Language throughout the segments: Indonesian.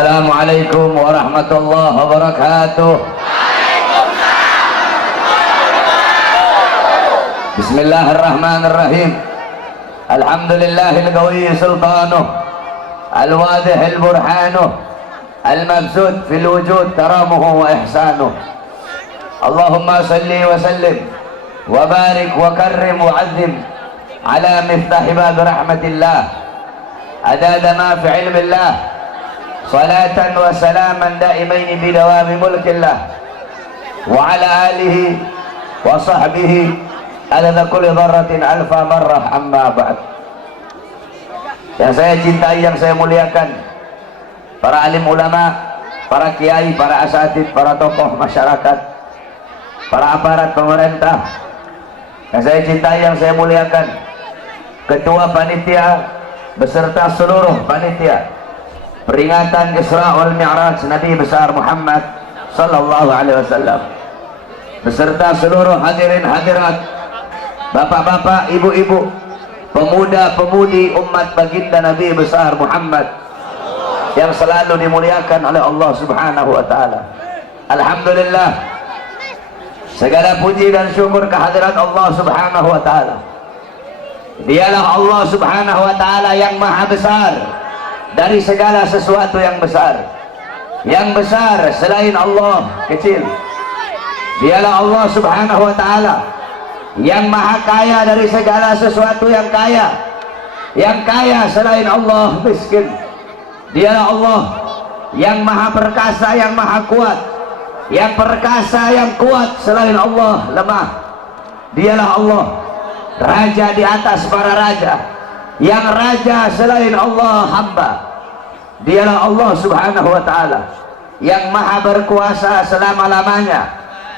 Assalamualaikum warahmatullahi wabarakatuh. Bismillahirrahmanirrahim. Alhamdulillahil qawiyyi sultanuh, al-wadihil burhanuh, al-mabsut fil wujud karamuhu wa ihsanuh. Allahumma salli wa sallim wa barik wa karrim wa azim ala miftahi bab rahmatillah adada ma fi ilmillah salatan wa salaman daimaini bidawami mulkillah wa ala alihi wa sahbihi adada kulli dharratin alfa marrah amma ba'd. Yang saya cintai, yang saya muliakan, para alim ulama, para kiai, para asatid, para tokoh masyarakat, para aparat pemerintah, yang saya cintai, yang saya muliakan, ketua panitia beserta seluruh panitia peringatan Isra wal Mi'raj Nabi besar Muhammad sallallahu alaihi wasallam, beserta seluruh hadirin hadirat, bapak-bapak, ibu-ibu, pemuda-pemudi umat baginda Nabi besar Muhammad yang selalu dimuliakan oleh Allah Subhanahu wa taala. Alhamdulillah, segala puji dan syukur kehadirat Allah Subhanahu wa taala. Dialah Allah Subhanahu wa taala yang maha besar dari segala sesuatu yang besar. Yang besar selain Allah kecil. Dialah Allah Subhanahu wa taala yang maha kaya dari segala sesuatu yang kaya. Yang kaya selain Allah miskin. Dialah Allah yang maha perkasa, yang maha kuat. Yang perkasa, yang kuat selain Allah lemah. Dialah Allah raja di atas para raja, yang raja selain Allah hamba. Dialah Allah Subhanahu wa taala yang maha berkuasa selama-lamanya,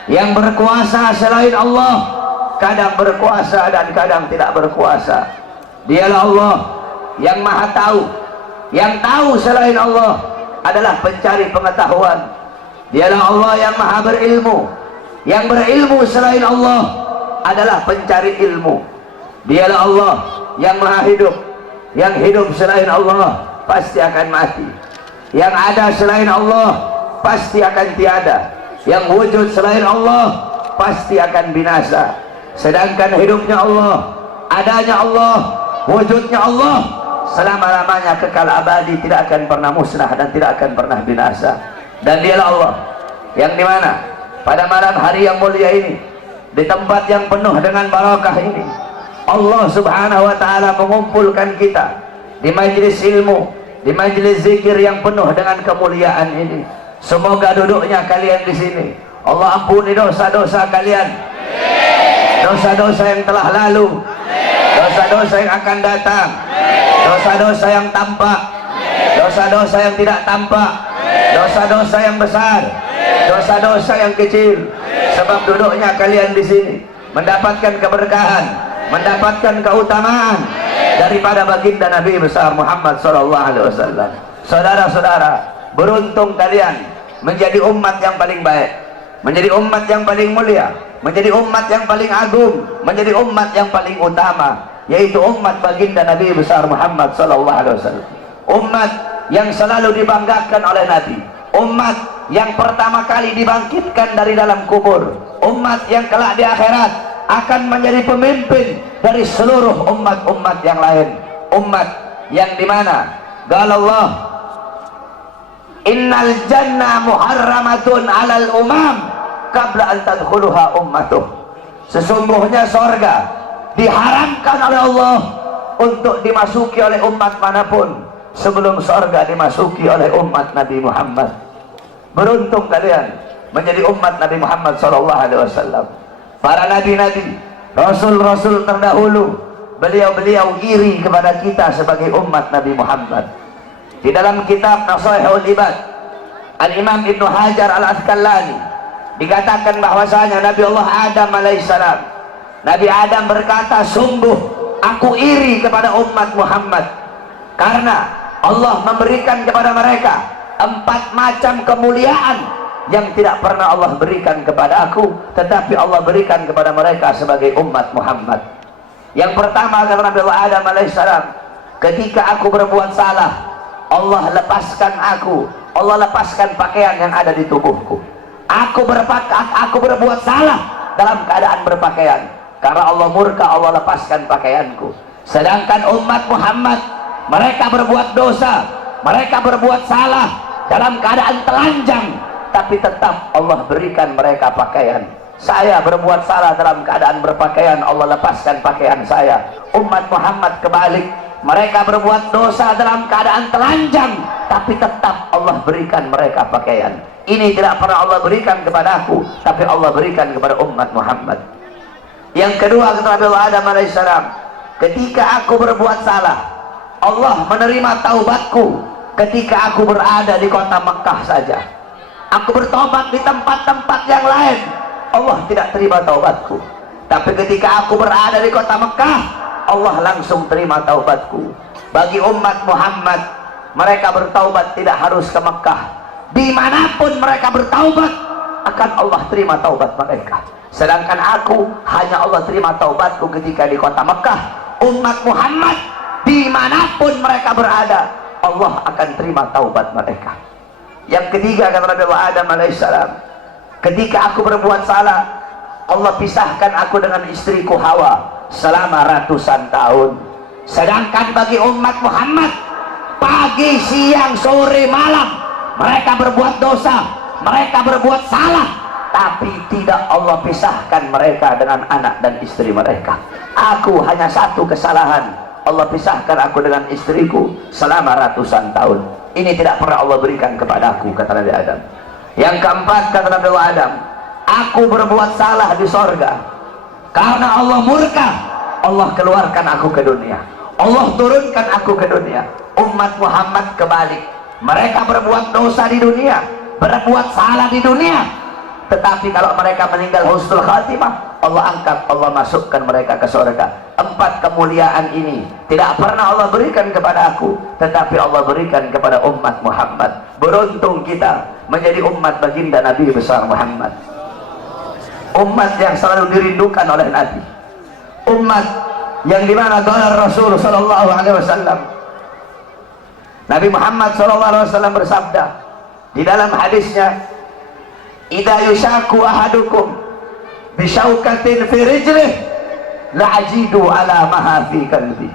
yang berkuasa selain Allah, kadang berkuasa dan kadang tidak berkuasa. Dialah Allah yang maha tahu, yang tahu selain Allah adalah pencari pengetahuan. Dialah Allah yang maha berilmu, yang berilmu selain Allah adalah pencari ilmu. Dialah Allah yang maha hidup, yang hidup selain Allah pasti akan mati. Yang ada selain Allah pasti akan tiada. Yang wujud selain Allah pasti akan binasa. Sedangkan hidupnya Allah, adanya Allah, wujudnya Allah selama-lamanya kekal abadi, tidak akan pernah musnah dan tidak akan pernah binasa. Dan dialah Allah yang dimana pada malam hari yang mulia ini, di tempat yang penuh dengan barakah ini, Allah Subhanahu wa taala mengumpulkan kita di majelis ilmu, di majelis zikir yang penuh dengan kemuliaan ini. Semoga duduknya kalian di sini Allah ampuni dosa-dosa kalian, dosa-dosa yang telah lalu, dosa-dosa yang akan datang, dosa-dosa yang tampak, dosa-dosa yang tidak tampak, dosa-dosa yang besar, dosa-dosa yang kecil. Sebab duduknya kalian di sini mendapatkan keberkahan, mendapatkan keutamaan daripada baginda Nabi besar Muhammad sallallahu alaihi wasallam. Saudara-saudara, beruntung kalian menjadi umat yang paling baik, menjadi umat yang paling mulia, menjadi umat yang paling agung, menjadi umat yang paling utama, yaitu umat baginda Nabi besar Muhammad sallallahu alaihi wasallam. Umat yang selalu dibanggakan oleh Nabi, umat yang pertama kali dibangkitkan dari dalam kubur, umat yang kelak di akhirat akan menjadi pemimpin dari seluruh umat-umat yang lain. Umat yang dimana Allah, innal jannah muharramatun alal umam qabla an tadkhuluha ummatuh. Sesungguhnya sorga diharamkan oleh Allah untuk dimasuki oleh umat manapun sebelum sorga dimasuki oleh umat Nabi Muhammad. Beruntung kalian menjadi umat Nabi Muhammad SAW. Para nabi-nabi, rasul-rasul terdahulu, beliau-beliau iri kepada kita sebagai umat Nabi Muhammad. Di dalam kitab Nasaihul Ibad, Al-Imam Ibnu Hajar Al-Asqalani dikatakan bahwasanya Nabi Allah Adam alaihissalam, Nabi Adam berkata, sungguh aku iri kepada umat Muhammad karena Allah memberikan kepada mereka 4 macam kemuliaan yang tidak pernah Allah berikan kepada aku, tetapi Allah berikan kepada mereka sebagai umat Muhammad. Yang pertama kata Nabi Allah Adam alaihissalam, ketika aku berbuat salah, Allah lepaskan aku, Allah lepaskan pakaian yang ada di tubuhku. Aku berbuat salah dalam keadaan berpakaian, karena Allah murka, Allah lepaskan pakaianku. Sedangkan umat Muhammad, mereka berbuat dosa, mereka berbuat salah dalam keadaan telanjang, tapi tetap Allah berikan mereka pakaian. Saya berbuat salah dalam keadaan berpakaian, Allah lepaskan pakaian saya. Umat Muhammad kebalik, mereka berbuat dosa dalam keadaan telanjang, tapi tetap Allah berikan mereka pakaian. Ini tidak pernah Allah berikan kepada aku, tapi Allah berikan kepada umat Muhammad. Yang kedua, kata Nabi Adam alaihissalam, ketika aku berbuat salah, Allah menerima taubatku ketika aku berada di kota Mekah saja. Aku bertobat di tempat-tempat yang lain, Allah tidak terima taubatku. Tapi ketika aku berada di kota Mekah, Allah langsung terima taubatku. Bagi umat Muhammad, mereka bertaubat tidak harus ke Mekah. Dimanapun mereka bertaubat, akan Allah terima taubat mereka. Sedangkan aku, hanya Allah terima taubatku ketika di kota Mekah. Umat Muhammad, dimanapun mereka berada, Allah akan terima taubat mereka. Yang ketiga, kata Nabi Adam alaihissalam, ketika aku berbuat salah, Allah pisahkan aku dengan istriku Hawa selama ratusan tahun. Sedangkan bagi umat Muhammad, pagi, siang, sore, malam mereka berbuat dosa, mereka berbuat salah, tapi tidak Allah pisahkan mereka dengan anak dan istri mereka. Aku hanya satu kesalahan, Allah pisahkan aku dengan istriku selama ratusan tahun. Ini tidak pernah Allah berikan kepadaku, kata Nabi Adam. Yang keempat, kata Nabi Adam, aku berbuat salah di sorga, karena Allah murka, Allah keluarkan aku ke dunia, Allah turunkan aku ke dunia. Umat Muhammad kebalik, mereka berbuat dosa di dunia, berbuat salah di dunia, tetapi kalau mereka meninggal husnul khatimah, Allah angkat, Allah masukkan mereka ke surga. Empat kemuliaan ini tidak pernah Allah berikan kepada aku, tetapi Allah berikan kepada umat Muhammad. Beruntung kita menjadi umat baginda Nabi besar Muhammad, umat yang selalu dirindukan oleh Nabi, umat yang dimana qala Rasul sallallahu alaihi wasallam, Nabi Muhammad sallallahu alaihi wasallam bersabda di dalam hadisnya, idza yushaku ahadukum bisyaukatin fi rijlih la'ajidu ala maha fi qalbi.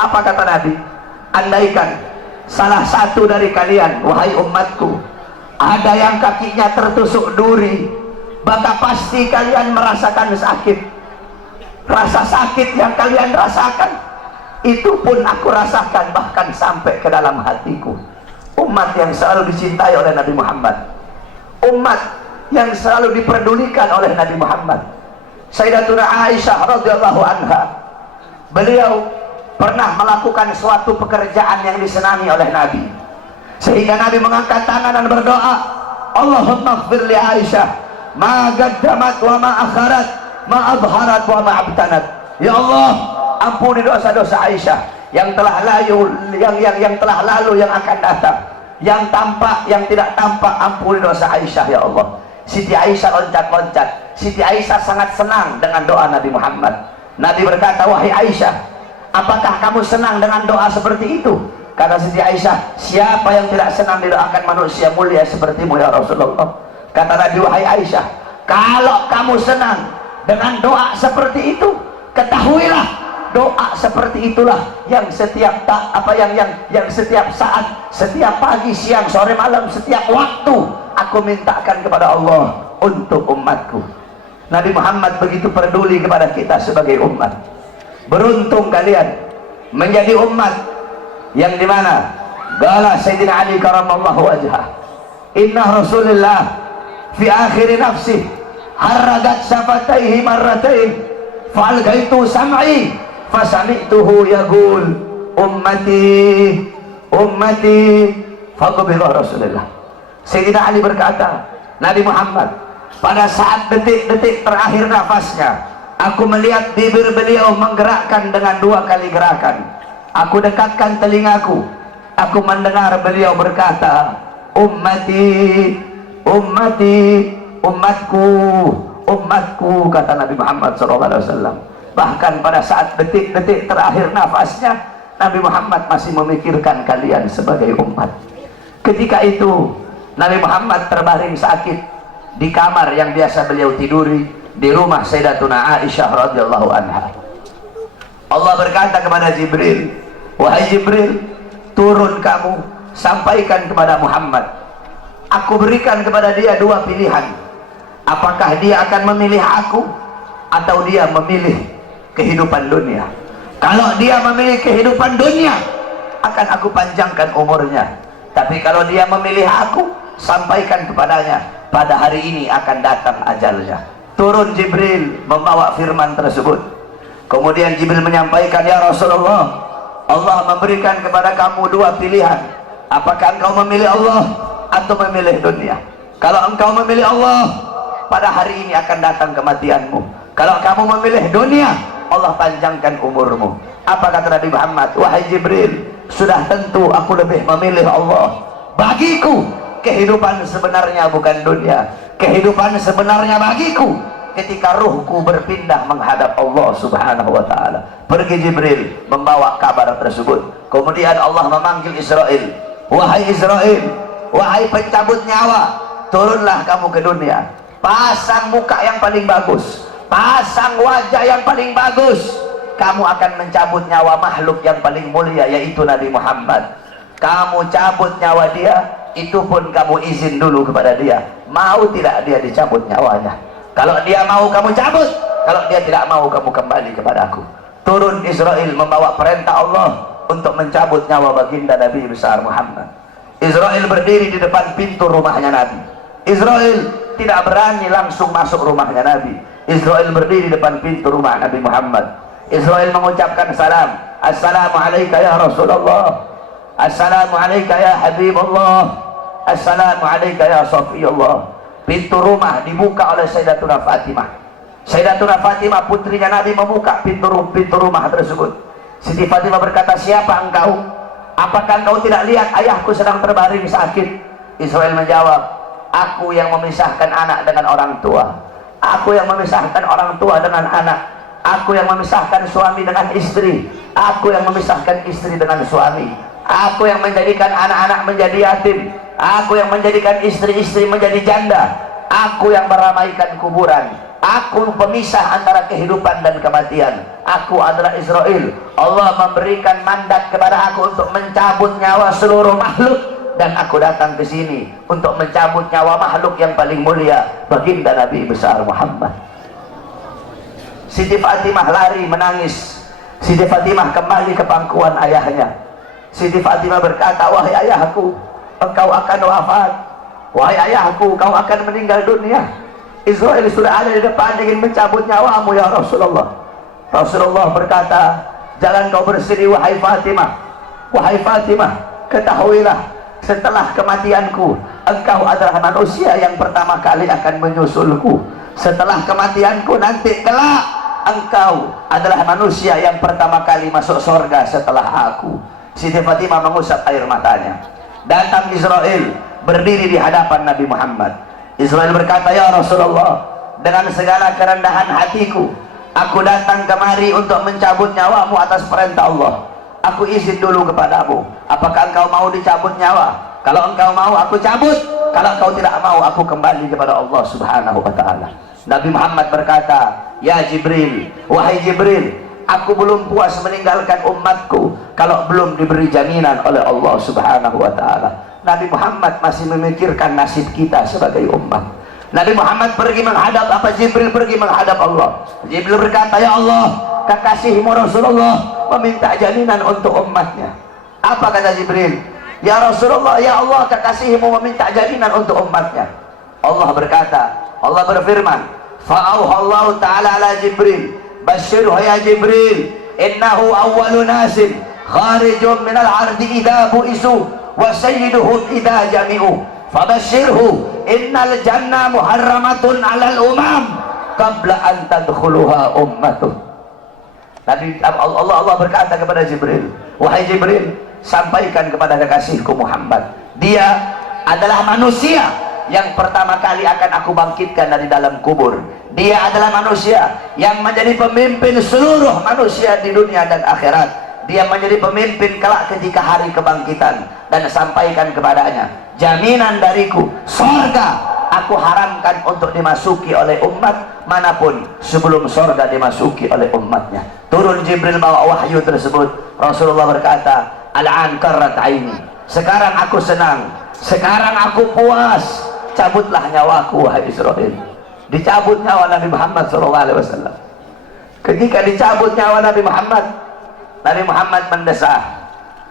Apa kata Nabi? Andaikan salah satu dari kalian, wahai umatku, ada yang kakinya tertusuk duri, maka pasti kalian merasakan sakit. Rasa sakit yang kalian rasakan, itu pun aku rasakan, bahkan sampai ke dalam hatiku. Umat yang selalu dicintai oleh Nabi Muhammad, umat yang selalu diperdulikan oleh Nabi Muhammad. Sayyidatuna Aisyah radhiyallahu anha, beliau pernah melakukan suatu pekerjaan yang disenangi oleh Nabi, sehingga Nabi mengangkat tangan dan berdoa, Allahumma ighfir li Aisyah ma qaddamat wa ma akharat, ma abharat wa ma abtanat. Ya Allah, ampuni dosa-dosa Aisyah yang telah lalu, yang telah lalu, yang akan datang, yang tampak, yang tidak tampak. Ampuni dosa Aisyah ya Allah. Siti Aisyah loncat-loncat. Siti Aisyah sangat senang dengan doa Nabi Muhammad. Nabi berkata, wahai Aisyah, apakah kamu senang dengan doa seperti itu? Kata Siti Aisyah, siapa yang tidak senang didoakan manusia mulia sepertimu ya Rasulullah. Kata Nabi, wahai Aisyah, kalau kamu senang dengan doa seperti itu, ketahuilah doa seperti itulah yang setiap setiap saat, setiap pagi, siang, sore, malam, setiap waktu aku mintakan kepada Allah untuk umatku. Nabi Muhammad begitu peduli kepada kita sebagai umat. Beruntung kalian menjadi umat yang dimana qala Sayyidina Ali karamallahu wajhah, inna Rasulullah fi akhir nafsi haragat syafataihi marratain fa'algaitu sam'i fasami'tuhu yaqul ummati ummati faqbilah Rasulullah. Sayyidina Ali berkata, Nabi Muhammad pada saat detik-detik terakhir nafasnya, aku melihat bibir beliau menggerakkan dengan 2 kali gerakan. Aku dekatkan telingaku, aku mendengar beliau berkata, ummati ummati, umatku umatku, kata Nabi Muhammad SAW. Bahkan pada saat detik-detik terakhir nafasnya, Nabi Muhammad masih memikirkan kalian sebagai umat. Ketika itu Nabi Muhammad terbaring sakit di kamar yang biasa beliau tiduri di rumah Sayyidatuna Aisyah radhiyallahu anha. Allah berkata kepada Jibril, wahai Jibril, turun kamu, sampaikan kepada Muhammad, aku berikan kepada dia dua pilihan. Apakah dia akan memilih aku atau dia memilih kehidupan dunia? Kalau dia memilih kehidupan dunia, akan aku panjangkan umurnya. Tapi kalau dia memilih aku, sampaikan kepadanya, pada hari ini akan datang ajalnya. Turun Jibril membawa firman tersebut. Kemudian Jibril menyampaikan, ya Rasulullah, Allah memberikan kepada kamu dua pilihan. Apakah engkau memilih Allah atau memilih dunia? Kalau engkau memilih Allah, pada hari ini akan datang kematianmu. Kalau kamu memilih dunia, Allah panjangkan umurmu. Apa kata Nabi Muhammad? Wahai Jibril, sudah tentu aku lebih memilih Allah. Bagiku kehidupan sebenarnya bukan dunia. Kehidupan sebenarnya bagiku ketika ruhku berpindah menghadap Allah subhanahu wa ta'ala. Pergi Jibril membawa kabar tersebut. Kemudian Allah memanggil Israel, wahai Israel, wahai pencabut nyawa, turunlah kamu ke dunia. Pasang muka yang paling bagus, pasang wajah yang paling bagus. Kamu akan mencabut nyawa makhluk yang paling mulia, yaitu Nabi Muhammad. Kamu cabut nyawa dia, itu pun kamu izin dulu kepada dia, mau tidak dia dicabut nyawanya. Kalau dia mau kamu cabut, kalau dia tidak mau kamu kembali kepadaku. Turun Israel membawa perintah Allah untuk mencabut nyawa baginda Nabi besar Muhammad. Israel berdiri di depan pintu rumahnya Nabi. Israel tidak berani langsung masuk rumahnya Nabi. Israel berdiri di depan pintu rumah Nabi Muhammad. Israel mengucapkan salam, assalamualaikum ya Rasulullah, assalamualaikum ya Habibullah, assalamualaikum ya Safiyullah. Pintu rumah dibuka oleh Sayyidatuna Fatimah. Sayyidatuna Fatimah putrinya Nabi membuka pintu rumah tersebut. Siti Fatimah berkata, siapa engkau? Apakah engkau tidak lihat ayahku sedang terbaring sakit? Israel menjawab, aku yang memisahkan anak dengan orang tua, aku yang memisahkan orang tua dengan anak, aku yang memisahkan suami dengan istri, aku yang memisahkan istri dengan suami, aku yang menjadikan anak-anak menjadi yatim, aku yang menjadikan istri-istri menjadi janda, aku yang meramaikan kuburan, aku pemisah antara kehidupan dan kematian. Aku adalah Israel. Allah memberikan mandat kepada aku untuk mencabut nyawa seluruh makhluk, dan aku datang ke sini untuk mencabut nyawa makhluk yang paling mulia, baginda Nabi besar Muhammad. Siti Fatimah lari menangis. Siti Fatimah kembali ke pangkuan ayahnya. Siti Fatimah berkata, wahai ayahku, engkau akan wafat. Wahai ayahku, kau akan meninggal dunia. Israel sudah ada di depan ingin mencabut nyawamu ya Rasulullah. Rasulullah berkata, jangan kau bersedih wahai Fatimah. Wahai Fatimah, ketahuilah, setelah kematianku, engkau adalah manusia yang pertama kali akan menyusulku. Setelah kematianku nanti kelak, engkau adalah manusia yang pertama kali masuk surga setelah aku. Siti Fatimah mengusap air matanya. Datang Israel berdiri di hadapan Nabi Muhammad. Israel berkata, ya Rasulullah, dengan segala kerendahan hatiku, aku datang kemari untuk mencabut nyawamu atas perintah Allah. Aku izin dulu kepadamu, apakah engkau mau dicabut nyawa? Kalau engkau mau, aku cabut. Kalau engkau tidak mau, aku kembali kepada Allah subhanahu wa ta'ala. Nabi Muhammad berkata, ya Jibril, wahai Jibril, aku belum puas meninggalkan umatku kalau belum diberi jaminan oleh Allah subhanahu wa ta'ala. Nabi Muhammad masih memikirkan nasib kita sebagai umat. Nabi Muhammad pergi menghadap apa? Jibril pergi menghadap Allah. Jibril berkata, ya Allah, kekasihmu Rasulullah meminta jaminan untuk umatnya. Apa kata Jibril? Ya Rasulullah, ya Allah, kekasihmu meminta jaminan untuk umatnya. Allah berkata, Allah berfirman, fa'auhallahu ta'ala ala Jibril, basyirhu ya Jibril, innahu awwalu nasin kharijun minal ardi idha bu'isu wa sayyiduhum idha jami'u fabasyirhu innal jannah muharramatun alal umam qabla an tadkhuluha ummatuh. Nabi Allah berkata kepada Jibril, wahai Jibril, sampaikan kepada kekasihku Muhammad, dia adalah manusia yang pertama kali akan aku bangkitkan dari dalam kubur. Dia adalah manusia yang menjadi pemimpin seluruh manusia di dunia dan akhirat. dia menjadi pemimpin kelak ketika hari kebangkitan, dan sampaikan kepadanya, jaminan dariku surga aku haramkan untuk dimasuki oleh umat manapun sebelum surga dimasuki oleh umatnya. Turun Jibril bawa wahyu tersebut. Rasulullah berkata, al-an qarrat aini, sekarang aku senang, sekarang aku puas, cabutlah nyawaku wahai Israil. Dicabut nyawa Nabi Muhammad SAW. Ketika dicabut nyawa Nabi Muhammad mendesah.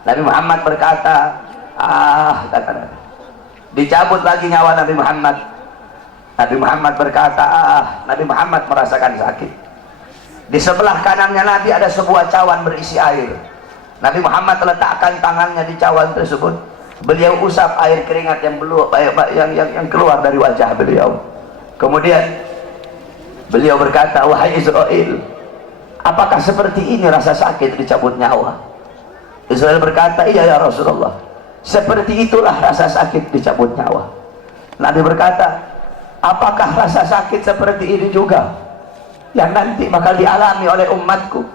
Nabi Muhammad berkata, dicabut lagi nyawa Nabi Muhammad. Nabi Muhammad berkata, Nabi Muhammad merasakan sakit. Di sebelah kanannya Nabi ada sebuah cawan berisi air. Nabi Muhammad letakkan tangannya di cawan tersebut. Beliau usap air keringat yang keluar dari wajah beliau. Kemudian beliau berkata, wahai Israil, apakah seperti ini rasa sakit dicabut nyawa? Israil berkata, iya ya Rasulullah, seperti itulah rasa sakit dicabut nyawa. Nabi berkata, apakah rasa sakit seperti ini juga yang nanti bakal dialami oleh umatku?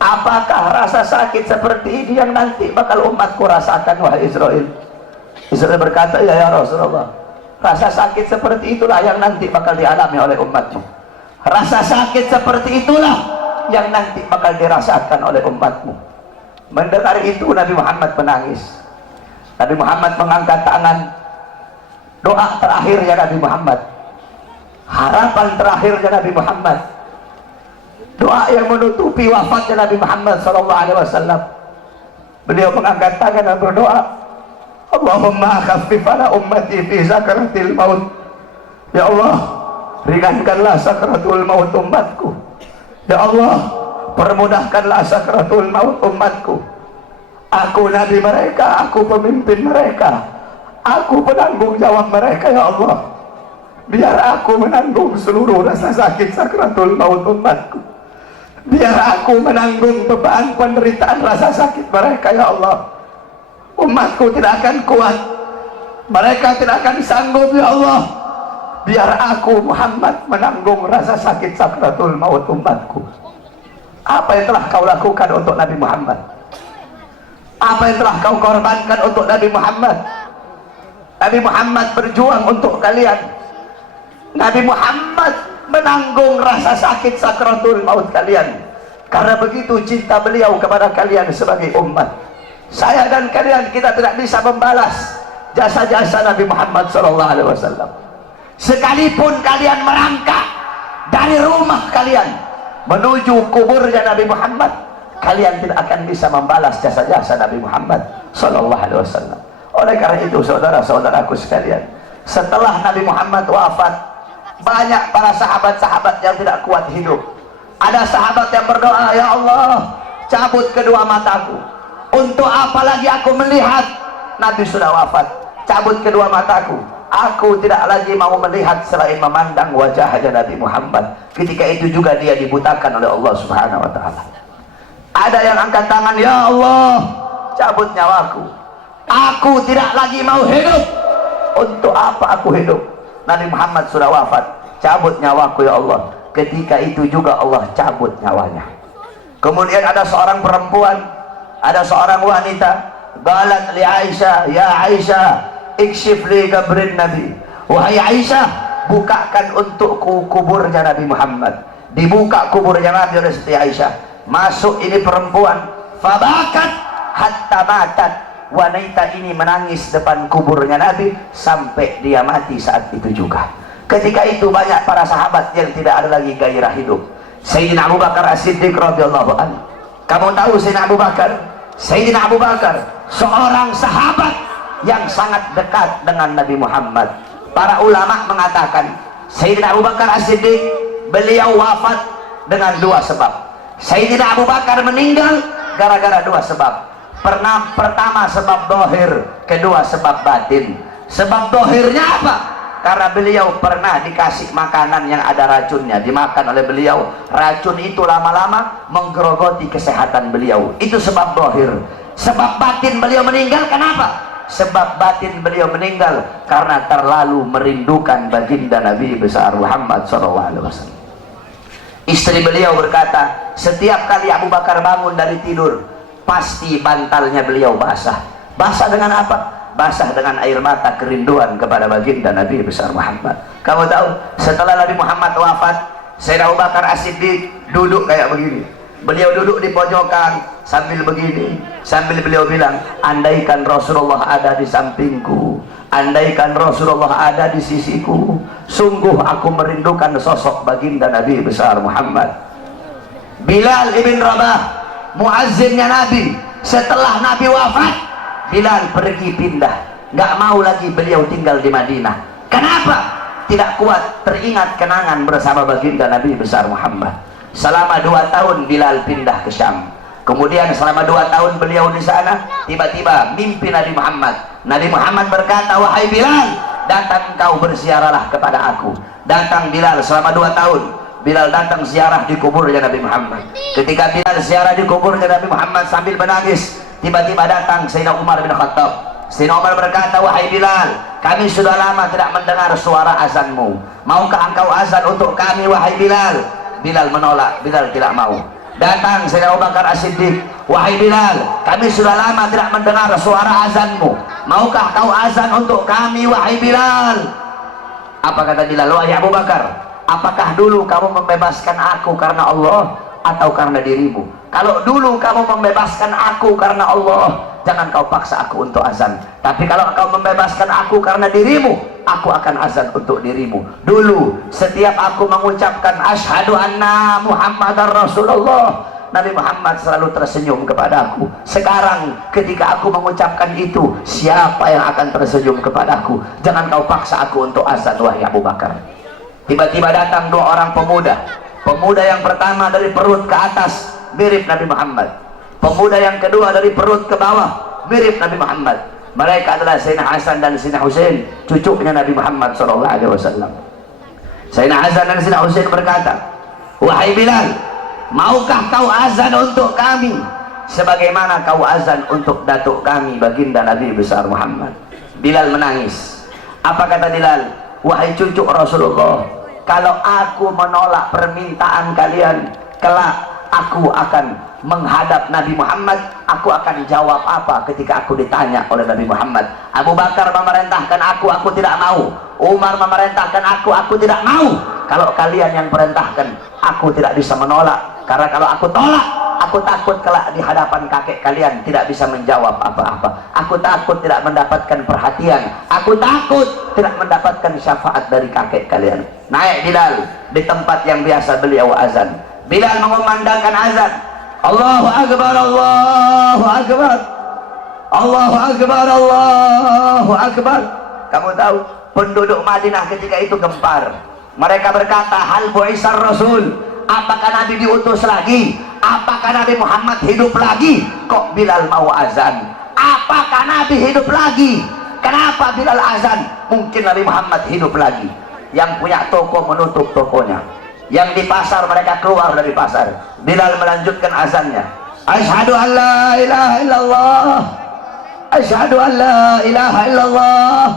Apakah rasa sakit seperti ini yang nanti bakal umatku rasakan wahai Israil? Israil berkata, iya ya Rasulullah, rasa sakit seperti itulah yang nanti bakal dialami oleh umatmu. Rasa sakit seperti itulah yang nanti bakal dirasakan oleh umatmu. Mendengar itu Nabi Muhammad menangis. Nabi Muhammad mengangkat tangan. Doa terakhirnya Nabi Muhammad, harapan terakhirnya Nabi Muhammad, doa yang menutupi wafatnya Nabi Muhammad SAW. Beliau mengangkat tangan dan berdoa, Allahumma khaffif ala ummati fi sakaratil maut. Ya Allah, ringankanlah sakaratul maut umatku. Ya Allah, permudahkanlah sakaratul maut umatku. Aku nabi mereka, aku pemimpin mereka, aku penanggung jawab mereka. Ya Allah, biar aku menanggung seluruh rasa sakit sakaratul maut umatku. Biar aku menanggung beban penderitaan rasa sakit mereka. Ya Allah, umatku tidak akan kuat, mereka tidak akan sanggup. Ya Allah, biar aku Muhammad menanggung rasa sakit sakaratul maut umatku. Apa yang telah kau lakukan untuk Nabi Muhammad? Apa yang telah kau korbankan untuk Nabi Muhammad? Nabi Muhammad berjuang untuk kalian. Nabi Muhammad menanggung rasa sakit sakaratul maut kalian. Karena begitu cinta beliau kepada kalian sebagai umat. Saya dan kalian, kita tidak bisa membalas jasa-jasa Nabi Muhammad SAW. Sekalipun kalian merangkak dari rumah kalian menuju kuburnya Nabi Muhammad, kalian tidak akan bisa membalas jasa-jasa Nabi Muhammad SAW. Oleh karena itu, saudara-saudaraku sekalian, setelah Nabi Muhammad wafat, banyak para sahabat-sahabat yang tidak kuat hidup. Ada sahabat yang berdoa, ya Allah, cabut kedua mataku. Untuk apa lagi aku melihat? Nabi sudah wafat, cabut kedua mataku. Aku tidak lagi mau melihat selain memandang wajahnya Nabi Muhammad. Ketika itu juga dia dibutakan oleh Allah Subhanahu wa Ta'ala. Ada yang angkat tangan, ya Allah, cabut nyawaku. Aku tidak lagi mau hidup. Untuk apa aku hidup? Nabi Muhammad sudah wafat, cabut nyawaku ya Allah. Ketika itu juga Allah cabut nyawanya. Kemudian ada seorang perempuan, ada seorang wanita, balat li Aisyah, ya Aisyah, ikshif li kabrin Nabi. Wahai Aisyah, bukakan untukku kuburnya Nabi Muhammad. Dibuka kuburnya Nabi oleh Siti Aisyah. Masuk ini perempuan, fabakat hatta matat. Wanita ini menangis depan kuburnya Nabi sampai dia mati saat itu juga. Ketika itu banyak para sahabat yang tidak ada lagi gairah hidup. Sayyidina Abu Bakar As-Siddiq radhiyallahu anhu. Kamu tahu Sayyidina Abu Bakar? Sayyidina Abu Bakar seorang sahabat yang sangat dekat dengan Nabi Muhammad. Para ulama mengatakan Sayyidina Abu Bakar As-Siddiq, beliau wafat dengan dua sebab. Sayyidina Abu Bakar meninggal gara-gara dua sebab. Pertama sebab dohir, kedua sebab batin. Sebab dohirnya apa? Karena beliau pernah dikasih makanan yang ada racunnya, dimakan oleh beliau. Racun itu lama-lama menggerogoti kesehatan beliau. Itu sebab dohir. Sebab batin beliau meninggal, kenapa? Sebab batin beliau meninggal karena terlalu merindukan baginda Nabi besar Muhammad SAW. Istri beliau berkata, setiap kali Abu Bakar bangun dari tidur, pasti bantalnya beliau basah. Basah dengan apa? Basah dengan air mata kerinduan kepada baginda Nabi besar Muhammad. Kamu tahu, setelah Nabi Muhammad wafat, Sayyidina Abu Bakar As-Siddiq duduk kayak begini. Beliau duduk di pojokan sambil begini, sambil beliau bilang, andaikan Rasulullah ada di sampingku, andaikan Rasulullah ada di sisiku, sungguh aku merindukan sosok baginda Nabi besar Muhammad. Bilal ibn Rabah, muazzinnya Nabi, setelah Nabi wafat, Bilal pergi pindah, nggak mau lagi beliau tinggal di Madinah. Kenapa? Tidak kuat teringat kenangan bersama baginda Nabi besar Muhammad. Selama 2 tahun Bilal pindah ke Syam. Kemudian selama 2 tahun beliau di sana, tiba-tiba mimpi Nabi Muhammad. Nabi Muhammad berkata, wahai Bilal, datang kau berziarahlah kepada aku. Datang Bilal selama 2 tahun. Bilal datang ziarah di kuburnya Nabi Muhammad. Ketika Bilal ziarah di kuburnya Nabi Muhammad sambil menangis, tiba-tiba datang Sayyidina Umar bin Khattab. Sayyidina Umar berkata, wahai Bilal, kami sudah lama tidak mendengar suara azanmu. Maukah engkau azan untuk kami, wahai Bilal? Bilal menolak, Bilal tidak mau. Datang Sayyidina Abu Bakar As-Siddiq, wahai Bilal, kami sudah lama tidak mendengar suara azanmu. Maukah kau azan untuk kami, wahai Bilal? Apa kata Bilal? Wahai Abu Bakar, apakah dulu kamu membebaskan aku karena Allah atau karena dirimu? Kalau dulu kamu membebaskan aku karena Allah, jangan kau paksa aku untuk azan. Tapi kalau kau membebaskan aku karena dirimu, aku akan azan untuk dirimu. Dulu setiap aku mengucapkan asyhadu anna Muhammadar Rasulullah, Nabi Muhammad selalu tersenyum kepada aku. Sekarang ketika aku mengucapkan itu, siapa yang akan tersenyum kepadaku? Jangan kau paksa aku untuk azan, wahai Abu Bakar. Tiba-tiba datang 2 orang pemuda. Pemuda yang pertama dari perut ke atas mirip Nabi Muhammad. Pemuda yang kedua dari perut ke bawah mirip Nabi Muhammad. Mereka adalah Sayyidina Hasan dan Sayyidina Husain, cucunya Nabi Muhammad SAW. Sayyidina Hasan dan Sayyidina Husain berkata, wahai Bilal, maukah kau azan untuk kami sebagaimana kau azan untuk datuk kami baginda Nabi besar Muhammad? Bilal menangis. Apa kata Bilal? Wahai cucu Rasulullah, kalau aku menolak permintaan kalian, kelak aku akan menghadap Nabi Muhammad, aku akan jawab apa ketika aku ditanya oleh Nabi Muhammad? Abu Bakar memerintahkan aku tidak mau. Umar memerintahkan aku tidak mau. Kalau kalian yang perintahkan, aku tidak bisa menolak. Karena kalau aku tolak, aku takut kelak di hadapan kakek kalian tidak bisa menjawab apa-apa. Aku takut tidak mendapatkan perhatian. Aku takut tidak mendapatkan syafaat dari kakek kalian. Naik Bilal di tempat yang biasa beliau azan. Bilal mengumandangkan azan. Allahu Akbar, Allahu Akbar, Allahu Akbar, Allahu Akbar. Kamu tahu penduduk Madinah ketika itu gempar. Mereka berkata, hal bu'isar Rasul, apakah Nabi diutus lagi? Apakah Nabi Muhammad hidup lagi? Kok Bilal mau azan? Apakah Nabi hidup lagi? Kenapa Bilal azan? Mungkin Nabi Muhammad hidup lagi. Yang punya toko menutup tokonya, yang di pasar mereka keluar dari pasar. Bilal melanjutkan azannya. Asyhadu an la ilaha illallah, asyhadu an la ilaha illallah.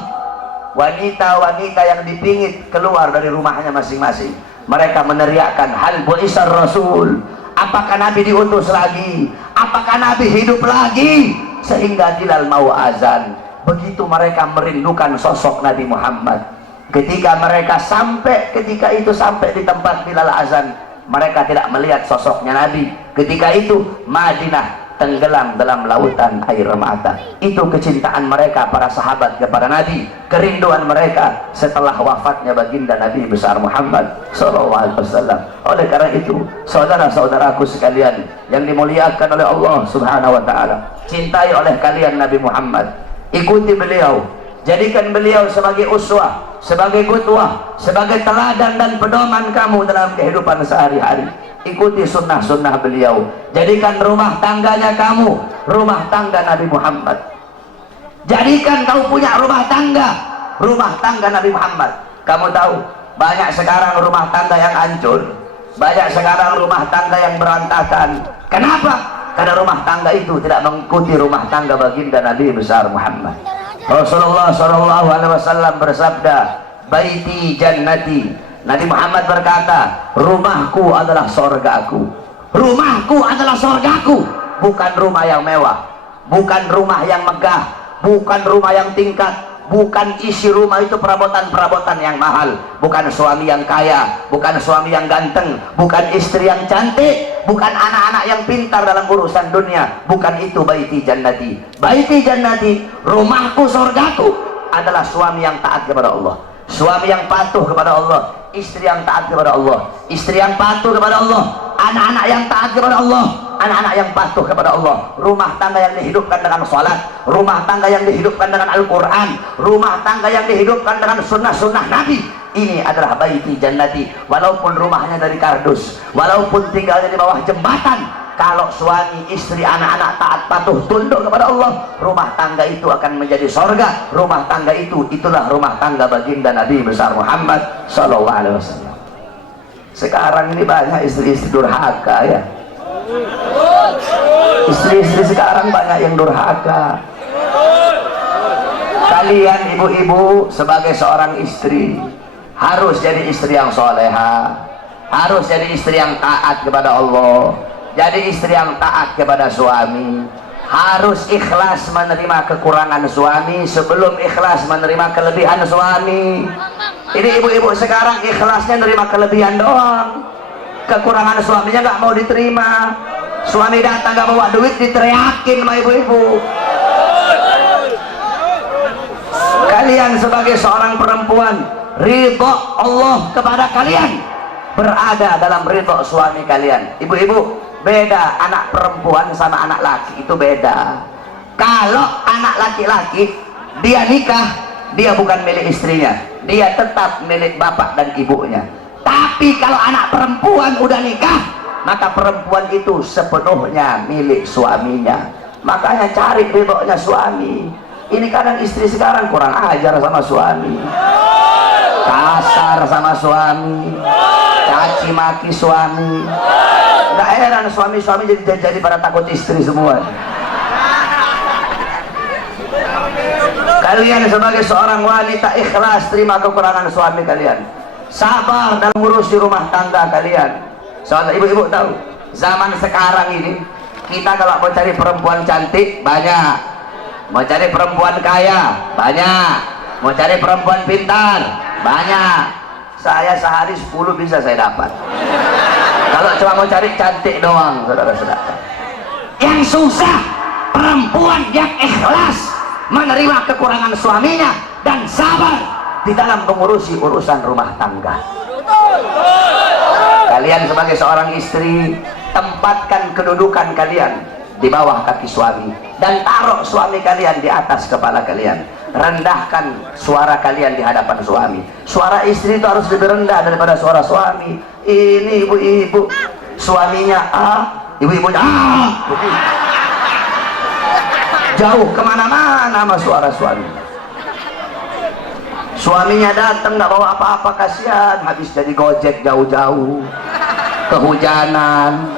Wanita-wanita yang dipingit keluar dari rumahnya masing-masing. Mereka meneriakkan, hal bu'isar Rasul, apakah Nabi diutus lagi? Apakah Nabi hidup lagi? Sehingga Bilal mau azan. Begitu mereka merindukan sosok Nabi Muhammad. Ketika mereka sampai di tempat Bilal azan, mereka tidak melihat sosoknya Nabi. Ketika itu Madinah tenggelam dalam lautan air mata. Itu kecintaan mereka para sahabat kepada Nabi, kerinduan mereka setelah wafatnya baginda Nabi besar Muhammad SAW. Oleh karena itu, saudara-saudaraku sekalian yang dimuliakan oleh Allah Subhanahu wa taala, cintai oleh kalian Nabi Muhammad, ikuti beliau, jadikan beliau sebagai uswah, sebagai qudwah, sebagai teladan dan pedoman kamu dalam kehidupan sehari-hari. Ikuti sunnah-sunnah beliau, jadikan rumah tangganya kamu rumah tangga Nabi Muhammad. Jadikan kau punya rumah tangga Nabi Muhammad. Kamu tahu, banyak sekarang rumah tangga yang hancur, banyak sekarang rumah tangga yang berantakan. Kenapa? Karena rumah tangga itu tidak mengikuti rumah tangga baginda Nabi besar Muhammad. Rasulullah SAW bersabda, baiti jannati. Nabi Muhammad berkata, rumahku adalah sorgaku, rumahku adalah sorgaku. bukan rumah yang mewah, bukan rumah yang megah, bukan rumah yang tingkat, bukan isi rumah itu perabotan-perabotan yang mahal, bukan suami yang kaya, bukan suami yang ganteng, bukan istri yang cantik, bukan anak-anak yang pintar dalam urusan dunia. Bukan itu baiti jannati. Baiti jannati, rumahku, surgaku, adalah suami yang taat kepada Allah, suami yang patuh kepada Allah, istri yang taat kepada Allah, istri yang patuh kepada Allah, anak-anak yang taat kepada Allah, anak-anak yang patuh kepada Allah, rumah tangga yang dihidupkan dengan salat, rumah tangga yang dihidupkan dengan Al-Quran, rumah tangga yang dihidupkan dengan sunnah-sunnah Nabi. Ini adalah baiti jannati. Walaupun rumahnya dari kardus, walaupun tinggalnya di bawah jembatan, kalau suami, istri, anak-anak taat patuh tunduk kepada Allah, rumah tangga itu akan menjadi sorga. Rumah tangga itu, itulah rumah tangga baginda Nabi besar Muhammad SAW. Sekarang ini banyak istri-istri durhaka ya. Istri-istri sekarang banyak yang durhaka. Kalian ibu-ibu sebagai seorang istri harus jadi istri yang soleha, harus jadi istri yang taat kepada Allah, jadi istri yang taat kepada suami, harus ikhlas menerima kekurangan suami sebelum ikhlas menerima kelebihan suami. Ini ibu-ibu sekarang ikhlasnya menerima kelebihan doang, kekurangan suaminya nggak mau diterima. Suami datang nggak bawa duit diteriakin sama ibu-ibu. Kalian sebagai seorang perempuan, ridho Allah kepada kalian berada dalam ridho suami kalian. Ibu-ibu, beda anak perempuan sama anak laki, itu beda. Kalau anak laki-laki dia nikah, dia bukan milik istrinya, dia tetap milik bapak dan ibunya. Tapi kalau anak perempuan udah nikah, maka perempuan itu sepenuhnya milik suaminya. Makanya cari ridhonya suami. Ini kadang istri sekarang kurang ajar sama suami, kasar sama suami, caci maki suami. Nggak heran suami-suami jadi pada takut istri semua. Kalian sebagai seorang wanita ikhlas terima kekurangan suami kalian, sabar dalam ngurusi rumah tangga kalian. Soalnya ibu-ibu tahu, zaman sekarang ini kita kalau mau cari perempuan cantik banyak, mau cari perempuan kaya banyak, mau cari perempuan pintar banyak. Saya sehari 10 bisa saya dapat. Kalau cuma mau cari cantik doang, saudara-saudara. Yang susah perempuan yang ikhlas menerima kekurangan suaminya dan sabar di dalam mengurusi urusan rumah tangga. Kalian sebagai seorang istri, tempatkan kedudukan kalian di bawah kaki suami dan taruh suami kalian di atas kepala kalian. Rendahkan suara kalian di hadapan suami. Suara istri itu harus lebih rendah daripada suara suami. Ini ibu-ibu, suaminya A, ibu-ibunya A, jauh kemana-mana sama suara suami. Suaminya datang nggak bawa apa-apa, kasihan, habis jadi gojek jauh-jauh, kehujanan,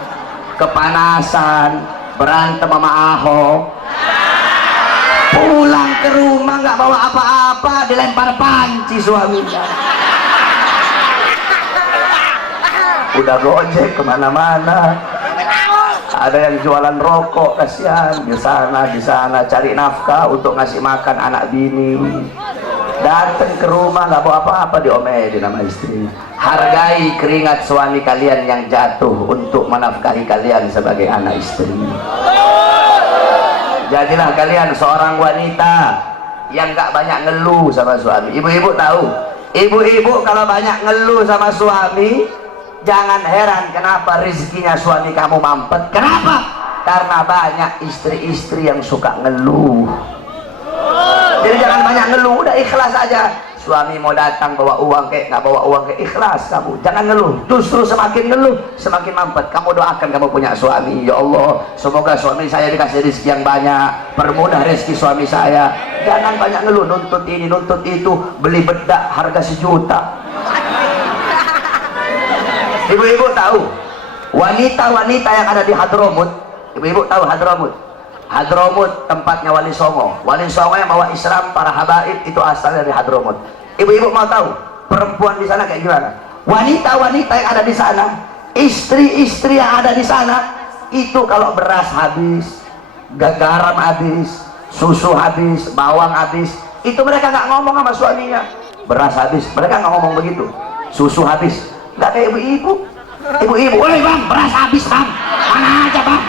kepanasan, berantem sama Ahok, pulang ke rumah nggak bawa apa-apa, dilempar panci suaminya. Udah gojek kemana-mana, ada yang jualan rokok, kasihan, di sana cari nafkah untuk ngasih makan anak bini. Datang ke rumah nggak bawa apa-apa, diomelin sama istri. Hargai keringat suami kalian yang jatuh untuk menafkahi kalian sebagai anak istri. Jadilah kalian seorang wanita yang nggak banyak ngeluh sama suami. Ibu-ibu tahu, ibu-ibu kalau banyak ngeluh sama suami, jangan heran kenapa rezekinya suami kamu mampet. Kenapa? Karena banyak istri-istri yang suka ngeluh. Jadi jangan banyak ngeluh, udah ikhlas aja. Suami mau datang bawa uang kayak nggak bawa uang kayak, ikhlas kamu, jangan ngeluh. Justru semakin ngeluh semakin mampet. Kamu doakan kamu punya suami, ya Allah semoga suami saya dikasih rezeki yang banyak, permudah rezeki suami saya. Jangan banyak ngeluh, nuntut ini nuntut itu, beli bedak harga 1 juta. Ibu-ibu tahu wanita-wanita yang ada di Hadramut? Ibu-ibu tahu Hadramut? Hadramut tempatnya Wali Songo. Wali Songo yang bawa Islam, para habaib itu asalnya dari Hadramut. Ibu-ibu mau tahu perempuan di sana kayak gimana? Wanita-wanita yang ada di sana, istri-istri yang ada di sana, Itu kalau beras habis, garam habis, susu habis, bawang habis, itu mereka nggak ngomong sama suaminya. Beras habis, mereka nggak ngomong begitu. Susu habis, nggak kayak ibu-ibu. Ibu-ibu, woi bang, beras habis bang, mana aja bang.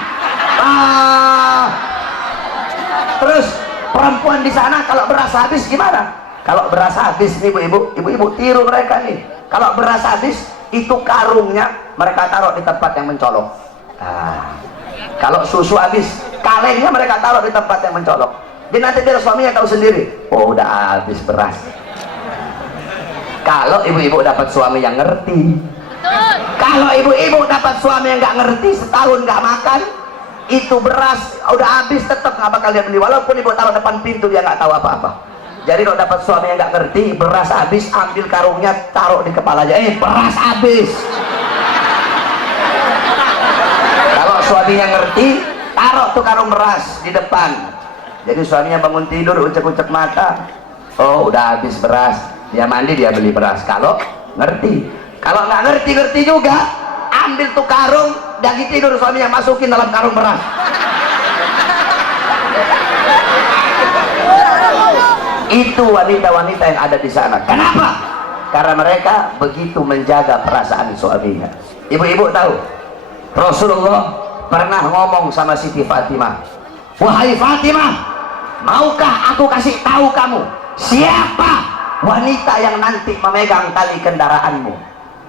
Terus perempuan di sana kalau beras habis gimana? Kalau beras habis nih ibu-ibu tiru mereka nih. Kalau beras habis, itu karungnya mereka taruh di tempat yang mencolok. Kalau susu habis, kalengnya mereka taruh di tempat yang mencolok. Jadi nanti dia suaminya tahu sendiri, oh udah habis beras. Kalau ibu-ibu dapat suami yang ngerti, kalau ibu-ibu dapat suami yang nggak ngerti, setahun nggak makan, itu beras udah habis tetap nggak bakal dia beli, walaupun ibu taruh depan pintu dia nggak tahu apa-apa. Jadi kalau dapat suami yang nggak ngerti, beras habis, ambil karungnya taruh di kepalanya, beras habis. Kalau suaminya ngerti, taruh tuh karung beras di depan. Jadi suaminya bangun tidur, ucek-ucek mata, oh udah habis beras, dia mandi, dia beli beras. Kalau ngerti, kalau nggak ngerti juga, ambil tuh karung, lagi tidur suaminya masukin dalam karung beras. Itu wanita-wanita yang ada di sana. Kenapa? Karena mereka begitu menjaga perasaan suaminya. Ibu-ibu tahu, Rasulullah pernah ngomong sama Siti Fatimah, wahai Fatimah, maukah aku kasih tahu kamu siapa wanita yang nanti memegang tali kendaraanmu?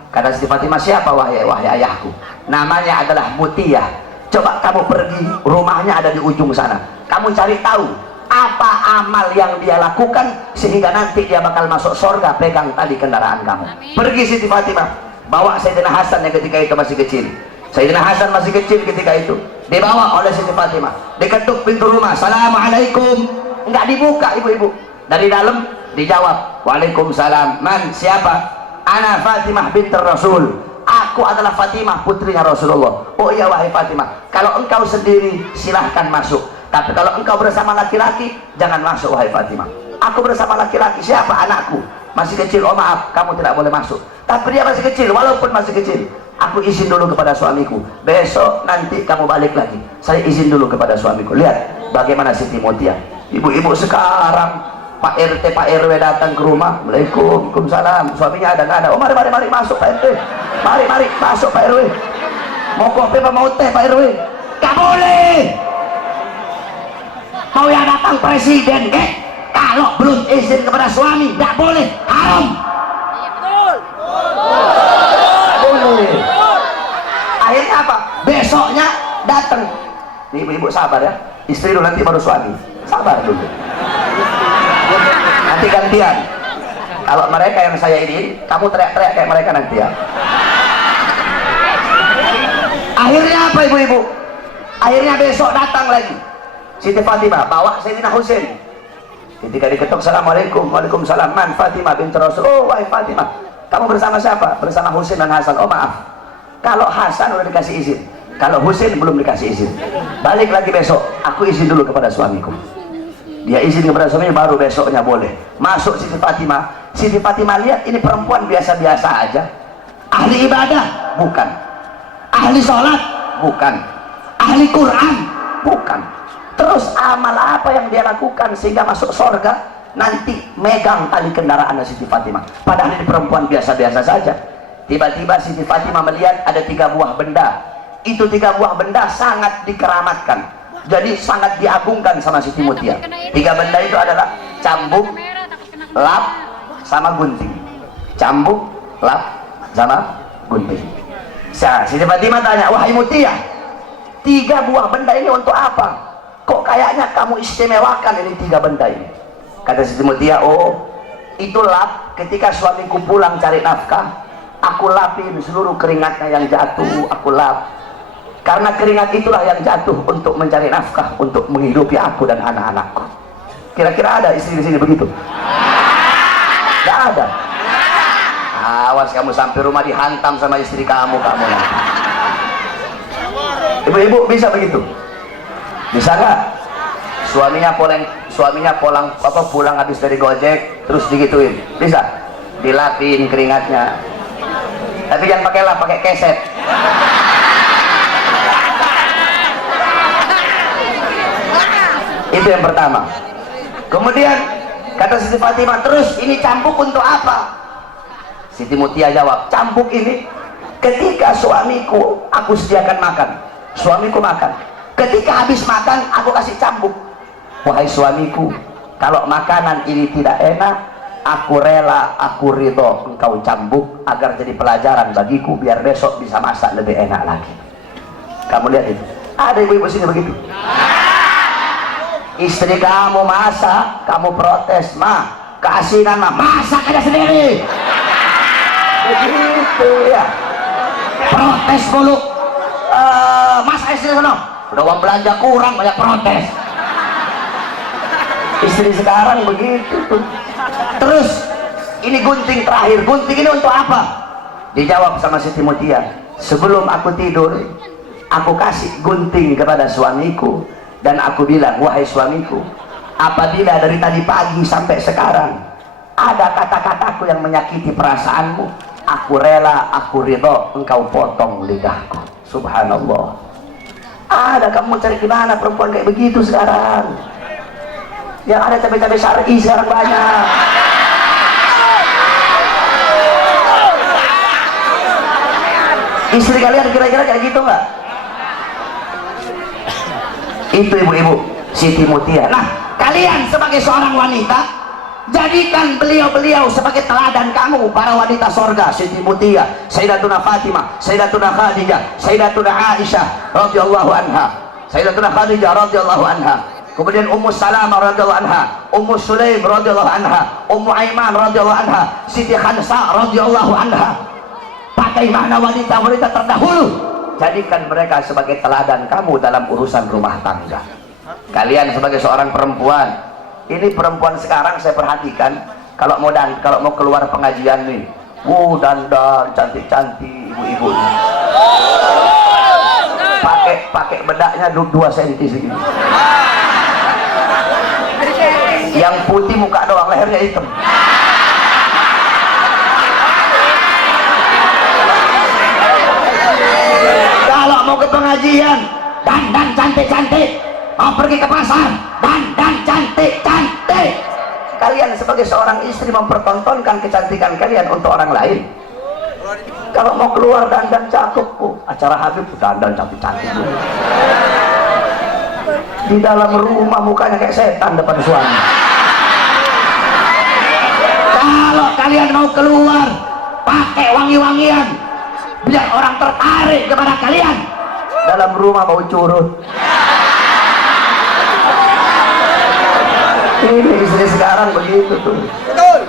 Kata Siti Fatimah, siapa wahai ayahku? Namanya adalah Mutiyah. Coba kamu pergi, rumahnya ada di ujung sana, kamu cari tahu apa amal yang dia lakukan sehingga nanti dia bakal masuk surga pegang tali kendaraan kamu. Amin. Pergi Siti Fatimah, bawa Sayyidina Hasan yang ketika itu masih kecil. Sayyidina Hasan masih kecil ketika itu, dibawa oleh Siti Fatimah, diketuk pintu rumah, assalamualaikum, nggak dibuka ibu-ibu. Dari dalam dijawab, waalaikumsalam. Man, siapa? Ana Fatimah binti Rasul, aku adalah Fatimah putrinya Rasulullah. Oh iya wahai Fatimah, kalau engkau sendiri silahkan masuk, tapi kalau engkau bersama laki-laki, jangan masuk wahai Fatimah. Aku bersama laki-laki, siapa? Anakku masih kecil, oh maaf, kamu tidak boleh masuk. Tapi dia masih kecil, walaupun masih kecil, aku izin dulu kepada suamiku, besok nanti kamu balik lagi, saya izin dulu kepada suamiku. Lihat bagaimana Siti Mutia. Ibu-ibu sekarang, Pak RT, Pak RW datang ke rumah, Waalaikumsalam, suaminya ada nggak ada? Oh mari masuk Pak RT, mari masuk Pak RW. Mau kopi apa mau teh Pak RW? Gak boleh. Mau yang datang presiden, kalau belum izin kepada suami, nggak boleh, haram. Boleh. Akhirnya apa? Besoknya datang. Ibu-ibu sabar ya, istri dulu nanti baru suami. Sabar dulu. Nanti gantian. Kalau mereka yang saya ini, kamu teriak-teriak kayak mereka nanti ya. Akhirnya apa ibu-ibu? Akhirnya besok datang lagi Siti Fatimah, bawa Sayyidina Husain. Ketika diketuk, assalamualaikum, waalaikumsalam. Man, Fatimah binti Rasul. Oh wahai Fatimah, kamu bersama siapa? Bersama Husain dan Hasan. Oh maaf, kalau Hasan udah dikasih izin, kalau Husain belum dikasih izin. Balik lagi besok, aku izin dulu kepada suamiku. Dia izin kepada suaminya, baru besoknya boleh masuk. Siti Fatimah, Siti Fatimah lihat ini perempuan biasa-biasa aja, ahli ibadah bukan, ahli sholat bukan, ahli Quran bukan. Terus amal apa yang dia lakukan sehingga masuk surga? Nanti megang tali kendaraan Siti Fatimah, padahal ini perempuan biasa-biasa saja. Tiba-tiba Siti Fatimah melihat ada 3 buah benda. Itu 3 buah benda sangat dikeramatkan, jadi sangat diagungkan sama Siti Mutia. 3 benda itu adalah cambuk, lap, sama gunting. Cambuk, lap, sama gunting. Siti Fatimah tanya, wahai Mutia, 3 buah benda ini untuk apa? Kok kayaknya kamu istimewakan ini 3 benda ini? Kata Siti Mutia, oh itu lap, ketika suamiku pulang cari nafkah, aku lapin seluruh keringatnya yang jatuh, aku lap. Karena keringat itulah yang jatuh untuk mencari nafkah, untuk menghidupi aku dan anak-anakku. Kira-kira ada istri di sini begitu? Tidak ada. Awas kamu sampai rumah dihantam sama istri kamu nanti. Ibu-ibu bisa begitu? Bisa nggak? Suaminya pulang habis dari gojek, terus digituin, bisa? Dilapin keringatnya. Tapi jangan pakai lap, pakai keset. Itu yang pertama. Kemudian kata Siti Fatimah, terus ini cambuk untuk apa? Siti Mutia jawab, cambuk ini ketika suamiku aku sediakan makan, suamiku makan, ketika habis makan aku kasih cambuk. Wahai suamiku, kalau makanan ini tidak enak, aku rela, aku ridho engkau cambuk agar jadi pelajaran bagiku, biar besok bisa masak lebih enak lagi. Kamu lihat itu, ada ibu-ibu sini begitu. Istri kamu masak, kamu protes, mah keasinan mah, masak aja sendiri. Begitu ya, protes mulu. Masak istri sana, udah uang belanja kurang, banyak protes. Istri sekarang begitu tuh. Terus ini gunting terakhir, gunting ini untuk apa? Dijawab sama Siti Mutia, sebelum aku tidur aku kasih gunting kepada suamiku dan aku bilang, wahai suamiku, apabila dari tadi pagi sampai sekarang ada kata-kataku yang menyakiti perasaanmu, aku rela, aku ridho engkau potong lidahku. Subhanallah. Ada, kamu cari gimana perempuan kayak begitu sekarang? Yang ada cabai-cabai syar'i sekarang banyak. Istri kalian kira-kira kayak gitu nggak? Itu ibu-ibu Siti Mutia. Nah, kalian sebagai seorang wanita, jadikan beliau-beliau sebagai teladan kamu, para wanita sorga. Siti Mutia, Sayyidatuna Fatimah, Sayyidatuna Khadijah, Sayyidatuna Aisyah radhiyallahu anha, Sayyidatuna Khadijah radhiyallahu anha, kemudian Ummu Salamah radhiyallahu anha, Ummu Sulaim radhiyallahu anha, Ummu Aiman radhiyallahu anha, Siti Khansa radhiyallahu anha. Pakai makna wanita-wanita terdahulu, jadikan mereka sebagai teladan kamu dalam urusan rumah tangga. Kalian sebagai seorang perempuan, ini perempuan sekarang saya perhatikan, kalau mau keluar pengajian nih, dandan cantik-cantik ibu-ibu, pakai bedaknya 2 cm segini, yang putih muka doang, lehernya hitam. Kalau mau ke pengajian, dandan cantik-cantik. Mau pergi ke pasar, dandan cantik-cantik. Kalian sebagai seorang istri mempertontonkan kecantikan kalian untuk orang lain. Kalau mau keluar dandan cakep, acara Habib dandan cantik-cantik. Di dalam rumah mukanya kayak setan depan suami. Kalau kalian mau keluar, pakai wangi-wangian, biar orang tertarik kepada kalian. Dalam rumah bau curut. Ini istri sekarang begitu tuh. Betul.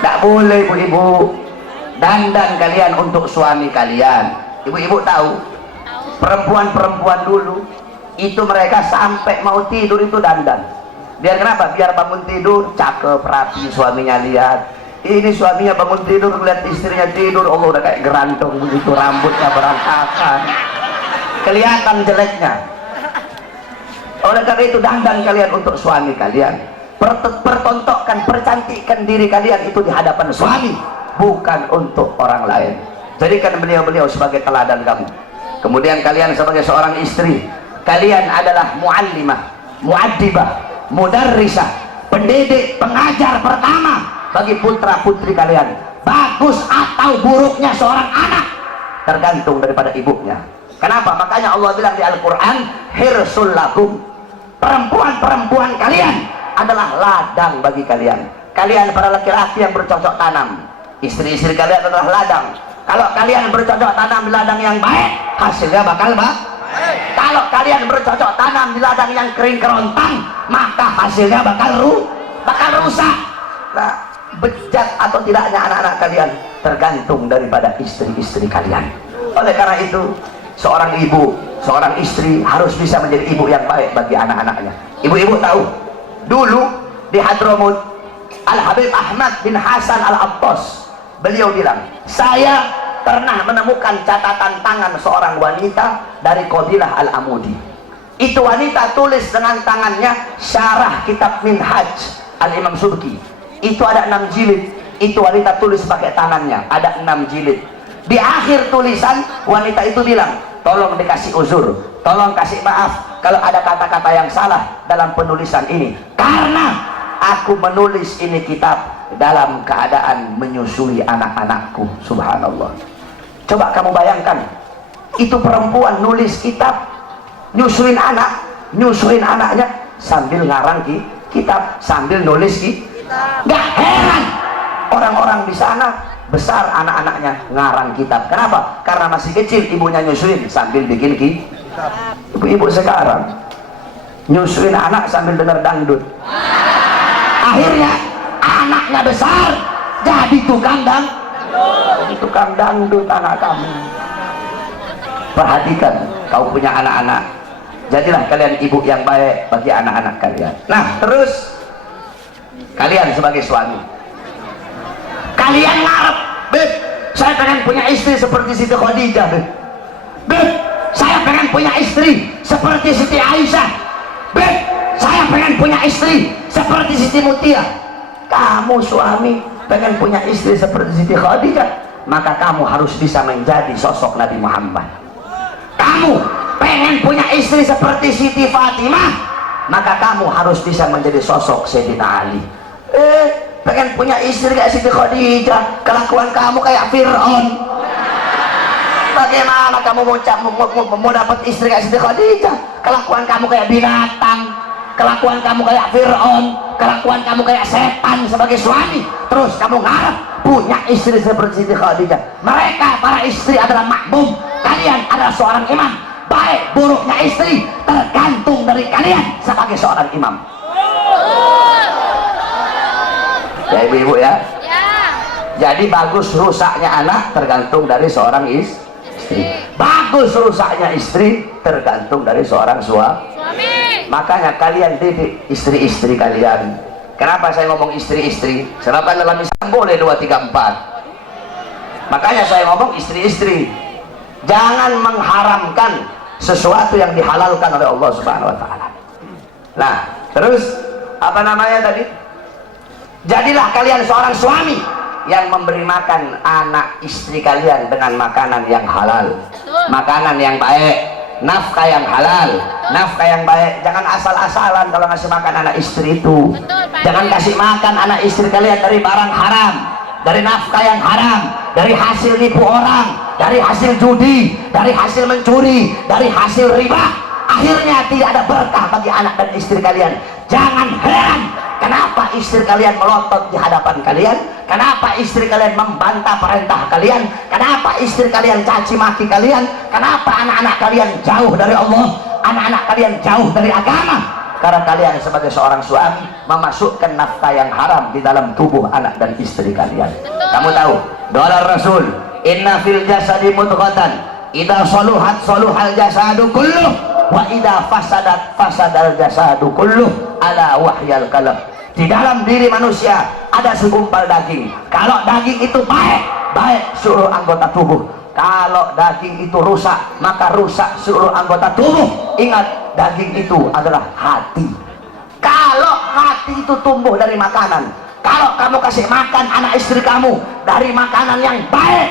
Tak boleh ibu-ibu. Dandan kalian untuk suami kalian. Ibu-ibu tahu, perempuan-perempuan dulu itu mereka sampai mau tidur itu dandan. Biar kenapa? Biar bangun tidur cakep, rapi, suaminya lihat. Ini suaminya bangun tidur lihat istrinya tidur, Allah udah kayak gerantong begitu, rambutnya berantakan, kelihatan jeleknya. Oleh karena itu dandan kalian untuk suami kalian. Pertontonkan, percantikkan diri kalian itu di hadapan suami, bukan untuk orang lain. Jadikan beliau-beliau sebagai teladan kamu. Kemudian kalian sebagai seorang istri, kalian adalah muallimah, muaddibah, mudarrisah, pendidik, pengajar pertama bagi putra putri kalian. Bagus atau buruknya seorang anak tergantung daripada ibunya. Kenapa? Makanya Allah bilang di Al-Quran, hirsul lakum, perempuan-perempuan kalian adalah ladang bagi kalian. Kalian para laki-laki yang bercocok tanam, istri-istri kalian adalah ladang. Kalau kalian bercocok tanam di ladang yang baik, hasilnya bakal baik. Kalau kalian bercocok tanam di ladang yang kering kerontang, maka hasilnya bakal rusak. Nah, bejat atau tidaknya anak-anak kalian tergantung daripada istri-istri kalian. Oleh karena itu, seorang ibu, seorang istri harus bisa menjadi ibu yang baik bagi anak-anaknya. Ibu-ibu tahu, dulu di Hadramut, Al-Habib Ahmad bin Hasan Al-Abbas, beliau bilang, saya pernah menemukan catatan tangan seorang wanita dari Qabilah Al-Amudi. Itu wanita tulis dengan tangannya syarah kitab Minhaj Al-Imam Subki. Itu ada 6 jilid. Itu wanita tulis pakai tangannya, ada 6 jilid. Di akhir tulisan wanita itu bilang, tolong dikasih uzur, tolong kasih maaf kalau ada kata-kata yang salah dalam penulisan ini, karena aku menulis ini kitab dalam keadaan menyusui anak-anakku. Subhanallah. Coba kamu bayangkan, itu perempuan nulis kitab, nyusuin anaknya sambil ngarang kitab, sambil nulis kitab. Gak heran orang-orang di sana besar anak-anaknya ngarang kitab. Kenapa? Karena masih kecil ibunya nyusuin sambil bikin kitab. Ibu-ibu sekarang nyusuin anak sambil dengar dangdut. Akhirnya anaknya besar jadi tukang dangdut anak kamu. Perhatikan, kau punya anak-anak, jadilah kalian ibu yang baik bagi anak-anak kalian. Nah, terus kalian sebagai suami, kalian ngarep, beb, saya pengen punya istri seperti Siti Khadijah, beb, saya pengen punya istri seperti Siti Aisyah, beb, saya pengen punya istri seperti Siti Mutia. Kamu suami pengen punya istri seperti Siti Khadijah, maka kamu harus bisa menjadi sosok Nabi Muhammad. Kamu pengen punya istri seperti Siti Fatimah, maka kamu harus bisa menjadi sosok Sayyidina Ali. Pengen punya istri kayak Siti Khadijah, kelakuan kamu kayak Fir'aun. Bagaimana kamu mau dapat istri kayak Siti Khadijah? Kelakuan kamu kayak binatang, kelakuan kamu kayak Fir'aun, kelakuan kamu kayak setan sebagai suami. Terus kamu ngarep punya istri seperti Siti Khadijah. Mereka para istri adalah makmum, kalian adalah seorang imam. Baik buruknya istri tergantung dari kalian sebagai seorang imam. Ya ibu-ibu ya. Jadi bagus rusaknya anak tergantung dari seorang istri. Bagus rusaknya istri tergantung dari seorang suami. Makanya kalian didik istri-istri kalian. Kenapa saya ngomong istri-istri? Sebab kan dalam Islam boleh 2, 3, 4. Makanya saya ngomong istri-istri. Jangan mengharamkan sesuatu yang dihalalkan oleh Allah Subhanahu wa taala. Nah, terus apa namanya tadi? Jadilah kalian seorang suami yang memberi makan anak istri kalian dengan makanan yang halal, makanan yang baik, nafkah yang halal, nafkah yang baik. Jangan asal-asalan kalau ngasih makan anak istri itu. Jangan kasih makan anak istri kalian dari barang haram, dari nafkah yang haram, dari hasil nipu orang, dari hasil judi, dari hasil mencuri, dari hasil riba. Akhirnya tidak ada berkah bagi anak dan istri kalian. Jangan heran kenapa istri kalian melotot di hadapan kalian, kenapa istri kalian membantah perintah kalian, kenapa istri kalian caci maki kalian, kenapa anak-anak kalian jauh dari Allah, anak-anak kalian jauh dari agama. Karena kalian sebagai seorang suami memasukkan nafkah yang haram di dalam tubuh anak dan istri kalian. Kamu tahu doa Rasul, inna fil jasadi mudghatan idza saluhat saluhal jasadu kulluh wa idza fasadat fasadal jasadu kulluh ala wahyal qalb. Di dalam diri manusia ada segumpal daging. Kalau daging itu baik, baik seluruh anggota tubuh. Kalau daging itu rusak, maka rusak seluruh anggota tubuh. Ingat, daging itu adalah hati. Kalau hati itu tumbuh dari makanan, kalau kamu kasih makan anak istri kamu dari makanan yang baik,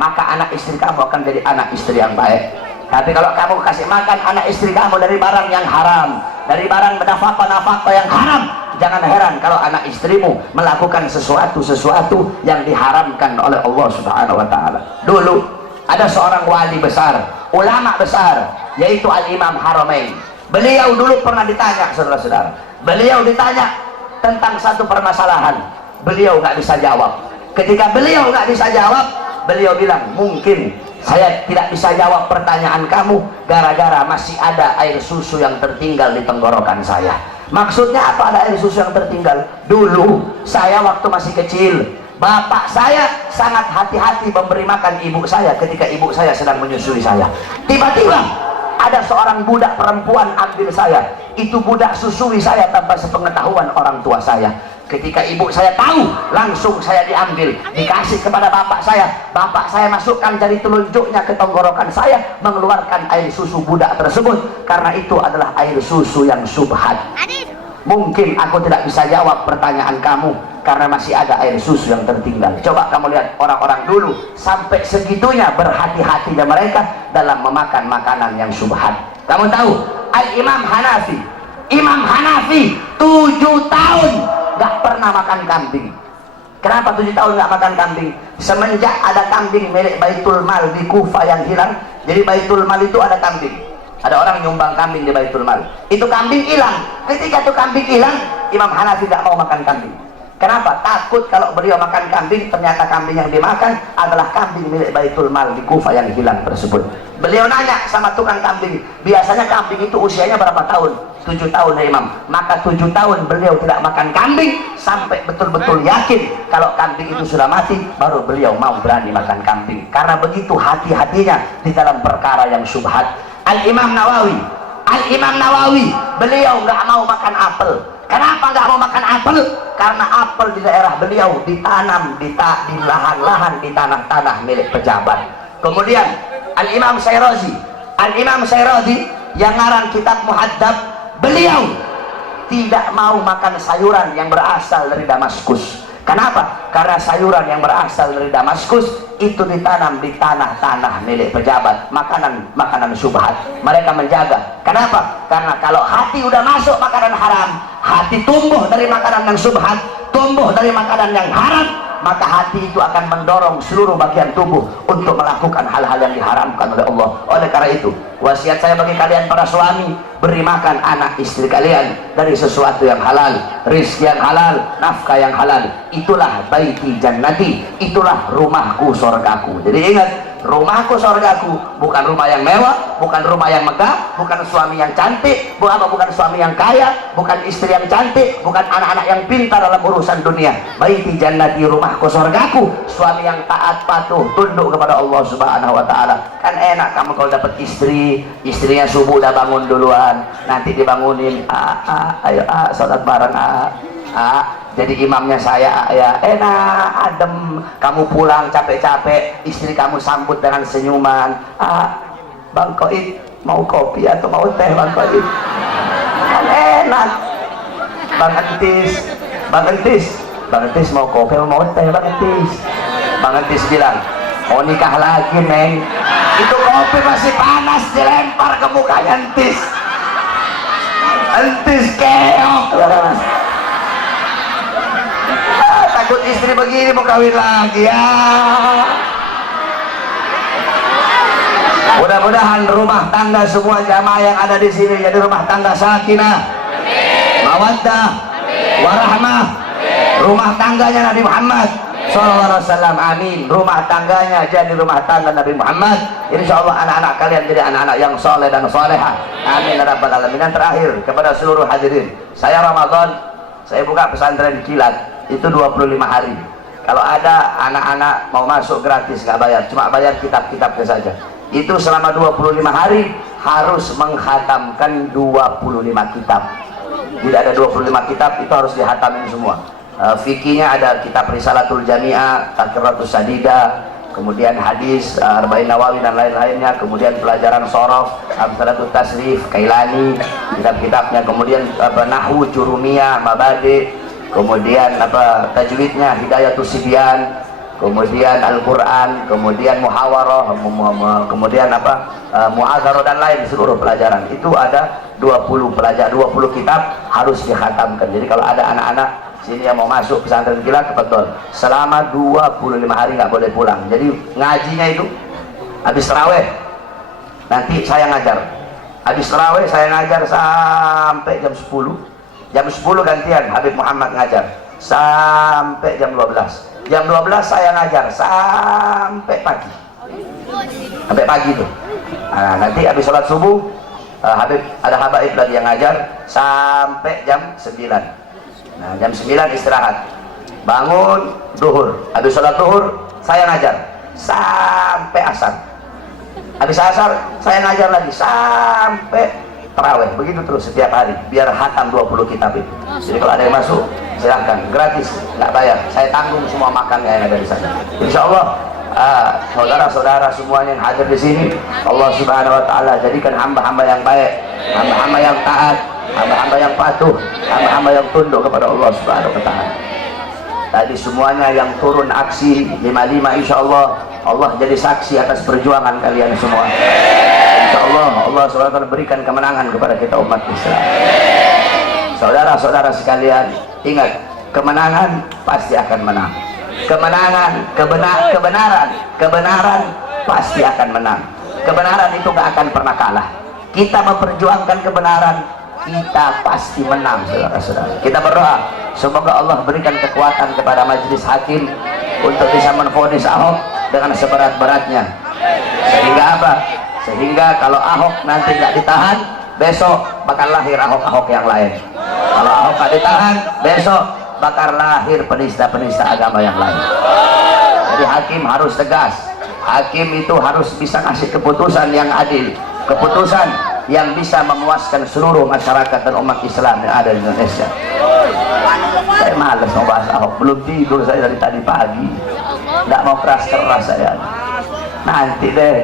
maka anak istri kamu akan jadi anak istri yang baik. Tapi kalau kamu kasih makan anak istri kamu dari barang yang haram, dari barang nafkah yang haram, jangan heran kalau anak istrimu melakukan sesuatu yang diharamkan oleh Allah Subhanahu wa taala. Dulu ada seorang wali besar, ulama besar, yaitu Al-Imam Haramain. Beliau dulu pernah ditanya, saudara-saudara. Beliau ditanya tentang satu permasalahan. Beliau nggak bisa jawab. Ketika beliau nggak bisa jawab, beliau bilang, mungkin saya tidak bisa jawab pertanyaan kamu gara-gara masih ada air susu yang tertinggal di tenggorokan saya. Maksudnya apa ada air susu yang tertinggal? Dulu saya waktu masih kecil, bapak saya sangat hati-hati memberi makan ibu saya ketika ibu saya sedang menyusui saya. Tiba-tiba ada seorang budak perempuan ambil saya. Itu budak susui saya tanpa sepengetahuan orang tua saya. Ketika ibu saya tahu, langsung saya diambil, dikasih kepada bapak saya. Bapak saya masukkan jari telunjuknya ke tenggorokan saya, mengeluarkan air susu budak tersebut. Karena itu adalah air susu yang subhat. Mungkin aku tidak bisa jawab pertanyaan kamu karena masih ada air susu yang tertinggal. Coba kamu lihat orang-orang dulu sampai segitunya berhati-hatinya mereka dalam memakan makanan yang subhat. Kamu tahu Al-Imam Hanafi. Imam Hanafi 7 tahun nggak pernah makan kambing. Kenapa 7 tahun nggak makan kambing? Semenjak ada kambing milik Baitul Mal di Kufah yang hilang, jadi Baitul Mal itu ada kambing. Ada orang nyumbang kambing di Baitul Mal. Itu kambing hilang. Ketika itu kambing hilang, Imam Hanafi nggak mau makan kambing. Kenapa? Takut kalau beliau makan kambing, ternyata kambing yang dimakan adalah kambing milik Baitul Mal di Kufah yang hilang tersebut. Beliau nanya sama tukang kambing, biasanya kambing itu usianya berapa tahun? 7 tahun ya Imam. Maka 7 tahun beliau tidak makan kambing sampai betul-betul yakin kalau kambing itu sudah mati, baru beliau mau berani makan kambing. Karena begitu hati-hatinya di dalam perkara yang syubhat. Al-Imam Nawawi, beliau nggak mau makan apel. Kenapa nggak mau makan apel? Karena apel di daerah beliau ditanam di lahan-lahan, di tanah-tanah milik pejabat. Kemudian Al-Imam Syirazi yang ngarang kitab Muhaddab, beliau tidak mau makan sayuran yang berasal dari Damaskus. Kenapa? Karena sayuran yang berasal dari Damaskus itu ditanam di tanah-tanah milik pejabat, makanan syubhat. Mereka menjaga. Kenapa? Karena kalau hati udah masuk makanan haram, hati tumbuh dari makanan yang syubhat, tumbuh dari makanan yang haram, maka hati itu akan mendorong seluruh bagian tubuh untuk melakukan hal-hal yang diharamkan oleh Allah. Oleh karena itu, wasiat saya bagi kalian para suami, beri makan anak istri kalian dari sesuatu yang halal, rizki yang halal, nafkah yang halal. Itulah baiti jannati, itulah rumahku sorgaku. Jadi ingat, rumahku sorgaku bukan rumah yang mewah, bukan rumah yang megah, bukan suami yang cantik, bukan suami yang kaya, bukan istri yang cantik, bukan anak-anak yang pintar dalam urusan dunia. Baiti jannati, rumahku sorgaku, suami yang taat patuh tunduk kepada Allah Subhanahu wa ta'ala. Kan enak kamu kalau dapat istri, istrinya subuh udah bangun duluan, nanti dibangunin, ayo salat bareng, jadi imamnya saya, ya enak, adem. Kamu pulang capek-capek, istri kamu sambut dengan senyuman. Bang Koid, mau kopi atau mau teh Bang Koid? Kan enak. Bang Entis mau kopi atau mau teh Bang Entis? Bang Entis bilang, mau nikah lagi Neng. Itu kopi masih panas dilempar ke mukanya Entis. Entis keok. Takut istri begini mau kawin lagi ya. Mudah-mudahan rumah tangga semua jamaah yang ada di sini jadi rumah tangga sakinah, mawaddah, warahmah. Rumah tangganya Nabi Muhammad SAW, amin. Rumah tangganya jadi rumah tangga Nabi Muhammad. Insya Allah anak-anak kalian jadi anak-anak yang soleh dan soleha, amin ya rabbal alamin. Dan terakhir kepada seluruh hadirin, saya Ramadan saya buka pesantren kilat itu 25 hari. Kalau ada anak-anak mau masuk gratis, nggak bayar, cuma bayar kitab-kitabnya saja. Itu selama 25 hari harus menghatamkan 25 kitab. Jadi ada 25 kitab itu harus dihatamin semua. Fikihnya ada kitab Risalatul Jami'ah, Taqratus Sadida, kemudian hadis, Arba'in Nawawi dan lain-lainnya, kemudian pelajaran sorof, Amsalatul Tasrif, Kailani, kitab-kitabnya, kemudian Nahwu, Jurumiyah, Mabadi, kemudian tajwidnya Hidayatus Sibyan, kemudian Al-Quran, kemudian Muhawarah, kemudian Mu'adzarah dan lain seluruh pelajaran. Itu ada 20 kitab harus dikhatamkan. Jadi kalau ada anak-anak sini yang mau masuk pesantren kilat, betul, selama 25 hari nggak boleh pulang. Jadi ngajinya itu habis tarawih nanti saya ngajar, habis tarawih saya ngajar sampai jam 10. Jam 10 gantian Habib Muhammad ngajar sampai jam 12. Jam 12 saya ngajar sampai pagi. Sampai pagi tuh. Nah, nanti habis sholat subuh Habib ada habaib lagi yang ngajar sampai jam 9. Nah, jam 9 istirahat. Bangun duhur. Habis sholat duhur saya ngajar sampai asar. Habis asar saya ngajar lagi sampai tarawih. Begitu terus setiap hari biar hatam 20 kitab itu. Jadi kalau ada yang masuk silahkan, gratis, nggak bayar, saya tanggung semua makannya yang ada di sana. Insya Allah saudara-saudara semuanya yang hadir di sini, Allah Subhanahu Wa Taala jadikan hamba-hamba yang baik, hamba-hamba yang taat, hamba-hamba yang patuh, hamba-hamba yang tunduk kepada Allah Subhanahu Wa Taala. Tadi semuanya yang turun aksi 55, insya Allah Allah jadi saksi atas perjuangan kalian semua. Insya Allah Allah SWT berikan kemenangan kepada kita umat Islam. Saudara-saudara sekalian, ingat, kemenangan pasti akan menang. Kemenangan, kebenaran pasti akan menang. Kebenaran itu gak akan pernah kalah. Kita memperjuangkan kebenaran, kita pasti menang, saudara-saudara. Kita berdoa semoga Allah berikan kekuatan kepada majelis hakim untuk bisa menvonis Ahok dengan seberat-beratnya. Sehingga apa? Sehingga kalau Ahok nanti nggak ditahan, besok bakal lahir Ahok-Ahok yang lain. Kalau Ahok nggak ditahan, besok bakal lahir penista-penista agama yang lain. Jadi hakim harus tegas. Hakim itu harus bisa kasih keputusan yang adil, keputusan yang bisa memuaskan seluruh masyarakat dan umat Islam yang ada di Indonesia. Saya malas mau bahas Ahok, belum tidur saya dari tadi pagi, nggak mau keras-keras saya. Nanti deh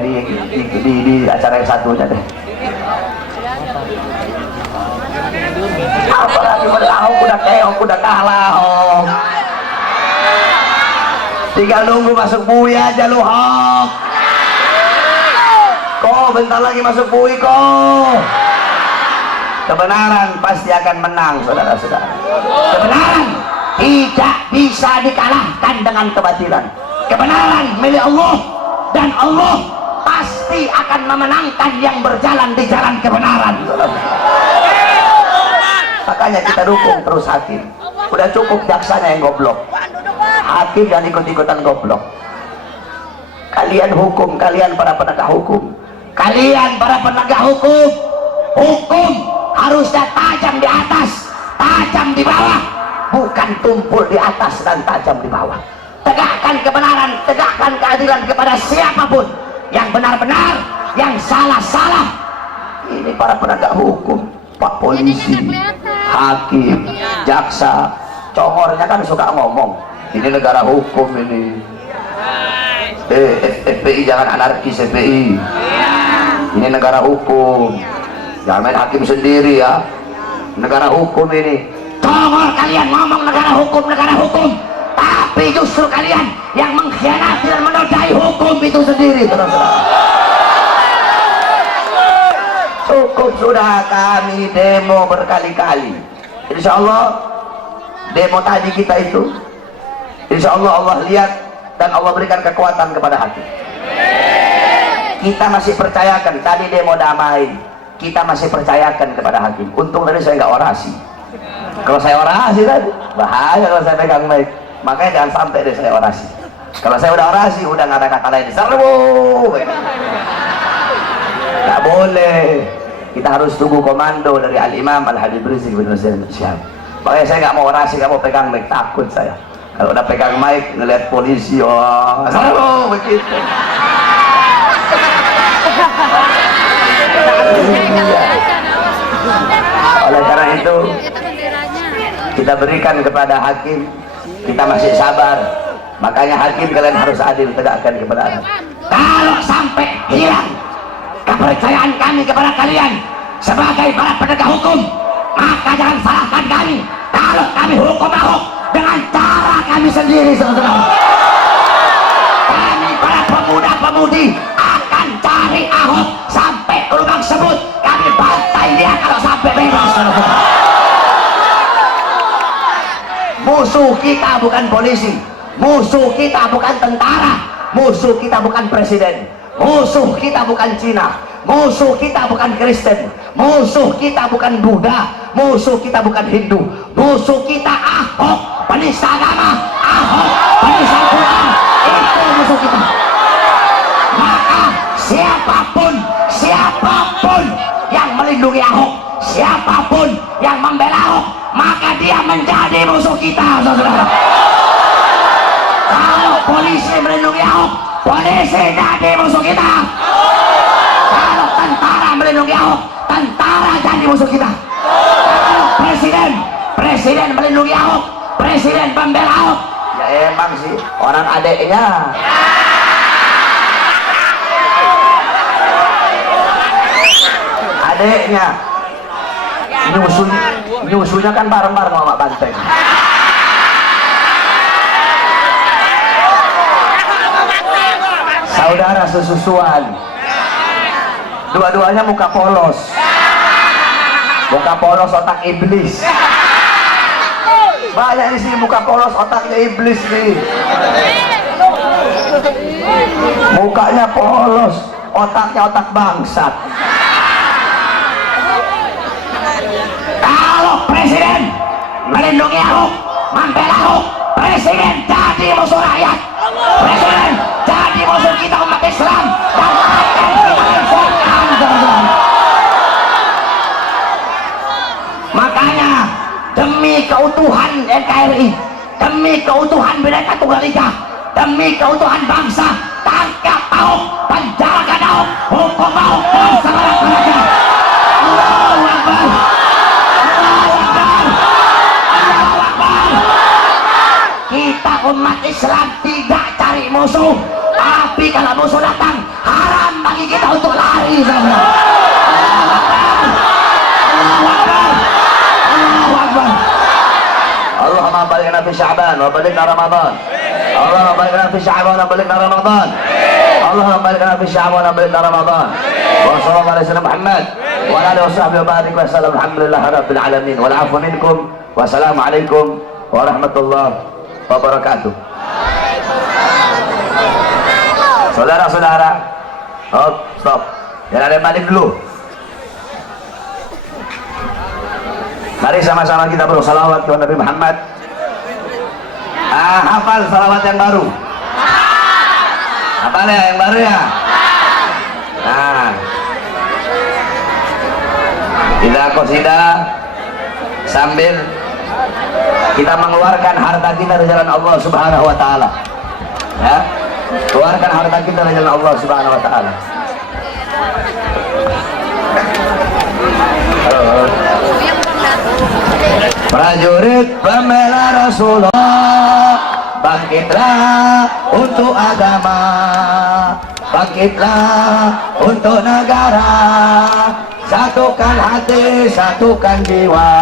di acara yang satunya deh. Apalagi Ahok udah keok, udah kalah Ahok. Tinggal nunggu masuk bui aja lu Ahok. Kok bentar lagi masuk bui kok. Kebenaran pasti akan menang, saudara-saudara. Kebenaran tidak bisa dikalahkan dengan kebatilan. Kebenaran milik Allah, dan Allah pasti akan memenangkan yang berjalan di jalan kebenaran. Makanya kita dukung terus hakim. Udah cukup jaksanya yang goblok, hakim dan ikut-ikutan goblok. Kalian hukum, kalian para penegak hukum, kalian para penegak hukum, hukum harusnya tajam di atas, tajam di bawah, bukan tumpul di atas dan tajam di bawah. Tegakkan kebenaran, tegakkan keadilan kepada siapapun, yang benar-benar, yang salah-salah. Ini para penegak hukum, Pak Polisi, hakim, jaksa, congornya kan suka ngomong, ini negara hukum ini. FPI jangan anarkis FPI. Ini negara hukum. Jangan main hakim sendiri ya. Negara hukum ini. Congor kalian ngomong negara hukum, tapi justru kalian yang mengkhianati dan menodai hukum itu sendiri, saudara-saudara. Cukup sudah, kami demo berkali-kali. Insya Allah demo tadi kita itu, insya Allah Allah lihat dan Allah berikan kekuatan kepada hati. Kita masih percayakan, tadi demo damai, kita masih percayakan kepada hakim. Untung tadi saya nggak orasi. Kalau saya orasi tadi bahaya kalau saya pegang mic. Makanya jangan sampai deh saya orasi. Kalau saya udah orasi, udah nggak ada kata lain, serbu. Nggak boleh. Kita harus tunggu komando dari Al-Imam Al-Habib Rizik bin Syihab. Makanya saya nggak mau orasi, nggak mau pegang mic, takut saya. Kalau udah pegang mic, ngeliat polisi, oh, serbu begitu. Oleh karena itu, kita berikan kepada hakim, kita masih sabar. Makanya hakim kalian harus adil, tegakkan kebenaran. Kalau sampai hilang kepercayaan kami kepada kalian sebagai para penegak hukum, maka jangan salahkan kami kalau kami hukum Ahok dengan cara kami sendiri, saudara. Kami para pemuda-pemudi akan cari Ahok sampai ke lubang sebut, kami bantai dia kalau sampai bebas, saudara. Musuh kita bukan polisi, musuh kita bukan tentara, musuh kita bukan presiden, musuh kita bukan Cina, musuh kita bukan Kristen, musuh kita bukan Buddha, musuh kita bukan Hindu, musuh kita Ahok, penista agama, Ahok, penista Quran, itu musuh kita. Maka siapapun yang melindungi Ahok, siapapun yang membela Ahok, maka dia menjadi musuh kita, saudara. Kalau polisi melindungi Ahok, polisi jadi musuh kita. Kalau tentara melindungi Ahok, tentara jadi musuh kita. Kalau presiden melindungi Ahok, presiden membela Ahok, ya emang sih orang adeknya. Adeknya nyusunya kan bareng-bareng sama Banteng. Saudara sesusuan, Dua-duanya muka polos. Muka polos otak iblis. Banyak di sini muka polos otaknya iblis nih. Mukanya polos, otaknya otak bangsat. Kalau presiden melindungi Ahok, membela Ahok, presiden jadi musuh rakyat, presiden jadi musuh kita umat Islam, dan akan kita lanjutkan. Makanya demi keutuhan NKRI, demi keutuhan Bhinneka Tunggal Ika, demi keutuhan bangsa, tangkap Ahok, penjarakan Ahok, hukum Ahok dan selanjutnya. Allahu Akbar. Kita umat Islam tidak cari musuh, tapi kalau musuh datang haram bagi kita untuk lari. Allahumma balighna fi Sya'ban wa balighna Ramadan. Allahumma balighna fi Sya'ban wa balighna Ramadan. Allahumma balighna fi Sya'ban wa balighna Ramadan. Wa sallallahu alaihi wasallam Muhammad wa ala alihi washabbihi wa barik wa sallam. Alhamdulillahi rabbil alamin. Wal 'afwu minkum. Wassalamu alaikum warahmatullahi wabarakatuh. Saudara-saudara, oh stop, jangan ada yang balik dulu. Mari sama-sama kita bersalawat kepada Nabi Muhammad. Hafal salawat yang baru. Hafal ya yang baru ya. Nah, kita qasidah sambil kita mengeluarkan harta kita dari jalan Allah Subhanahu wa taala. Ya. Keluarkan harta kita dari jalan Allah Subhanahu wa taala. Prajurit pembela Rasulullah, bangkitlah untuk agama, bangkitlah untuk negara, satukan hati, satukan jiwa.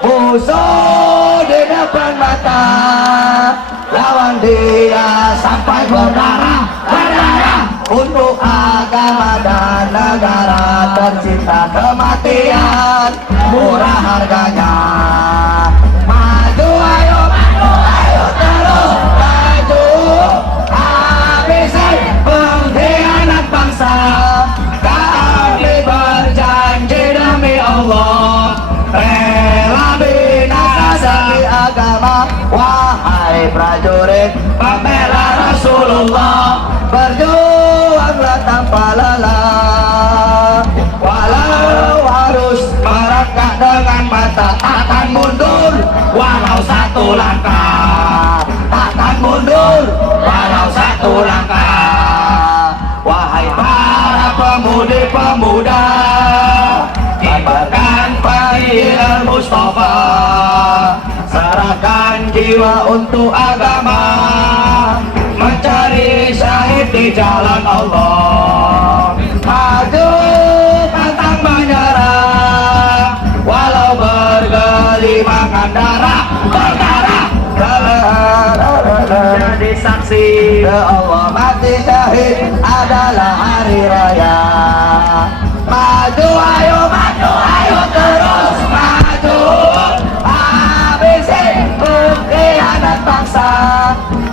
Musuh di depan mata, lawan dia sampai berdarah, berdarah untuk agama dan negara. Tercipta kematian murah harganya. Maju ayo, terus maju, habisi pengkhianat bangsa. Kami berjanji demi Allah, rela binasa demi agama. Wahai prajurit pembela Rasulullah, berjuanglah tanpa lelah. Walau harus merangkak dengan mata, takkan mundur walau satu langkah, takkan mundur walau satu langkah. Wahai para pemudi-pemuda, kibarkan panggilan Mustafa, serahkan jiwa untuk agama, mencari syahid di jalan Allah. Maju pantang menyerah, walau bergelimangan darah, berdarah, jadi saksi Allah. Mati syahid adalah hari raya. Maju ayo terus maju, habisi pengkhianat bangsa.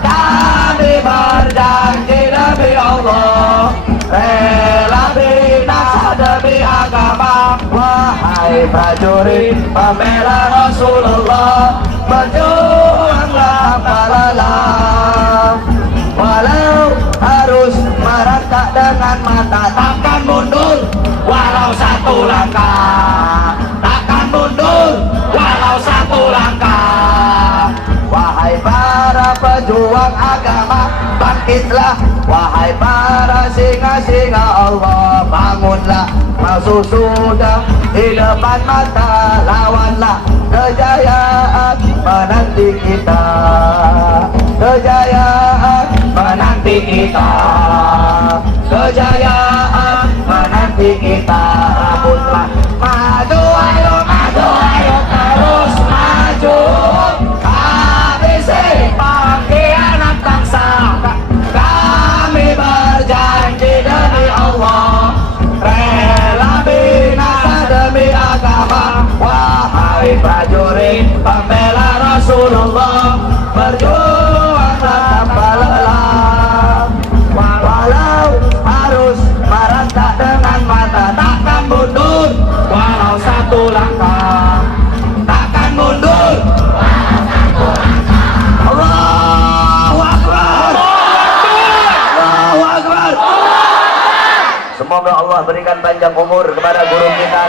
Kami berjanji demi Allah, rela binasa demi agama. Wahai prajurit pembela Rasulullah, berjuanglah tanpa lelah. Walau harus merangkak dengan mata, takkan mundur walau satu langkah, takkan mundur walau satu langkah. Wahai para pejuang agama, bangkitlah. Wahai para singa-singa Allah, bangunlah. Musuh sudah di depan mata, lawanlah. Kejayaan menanti kita, kejayaan menanti kita, kejayaan menanti kita. Rebutlah. Maju ayo terus maju, habisi pengkhianat bangsa. Kami berjanji demi Allah, berikan panjang umur kepada guru kita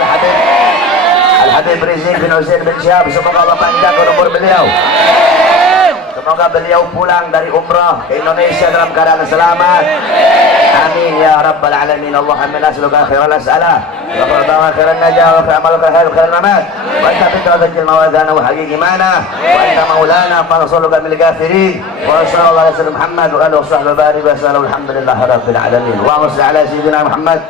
Al-Habib Rizik bin Husain bin Syihab. Semoga Allah panjangkan umur beliau. Semoga beliau pulang dari umrah ke Indonesia dalam keadaan selamat. Amin ya rabbal alamin. Allahumma nas'aluka khairal as'alah wa khairan najah wa amal khair mamat wa anta bitawajjil mawadana wa haqiqi mana wa anta maulana fanasuluka bil kafirin wa sallallahu alaihi wasallam Muhammad wa alihi wasahbihi barik wa sallallahu alhamdulillahi rabbil alamin wa salli ala sayyidina Muhammad.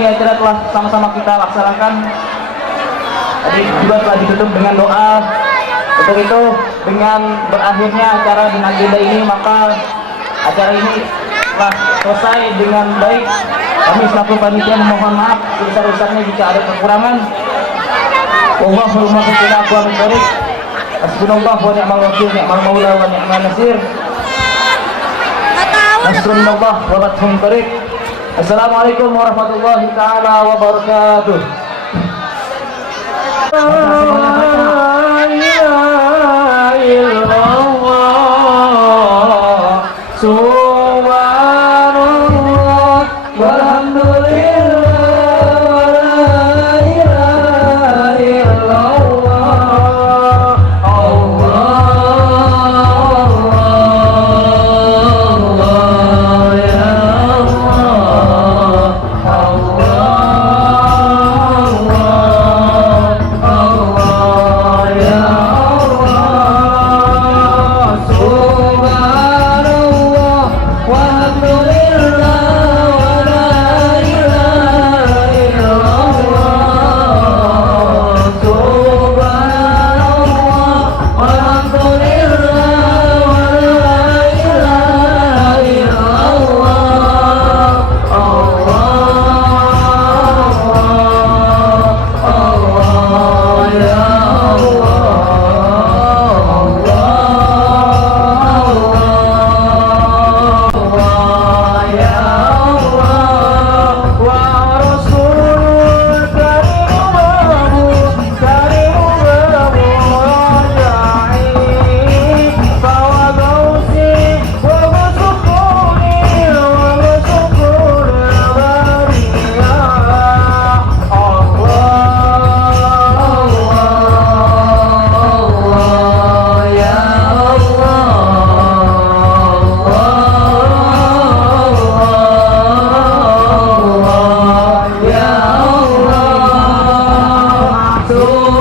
Acara telah sama-sama kita laksanakan. Tadi juga telah ditutup dengan doa. Untuk itu, dengan berakhirnya acara di agenda ini, maka acara ini telah selesai dengan baik. Kami selaku panitia memohon maaf sebesar-besarnya jika ada kekurangan. Wallahul muwaffiq ila aqwamit thoriq. Hasbunallah wa ni'mal wakil, ni'mal maula wa ni'mal nasir. Nasrullah wa fathun qarib. Assalamualaikum warahmatullahi ta'ala wabarakatuh. La ilaha illallah, subhanallah, walhamdulillah, la ilaha illallah, Allah ya So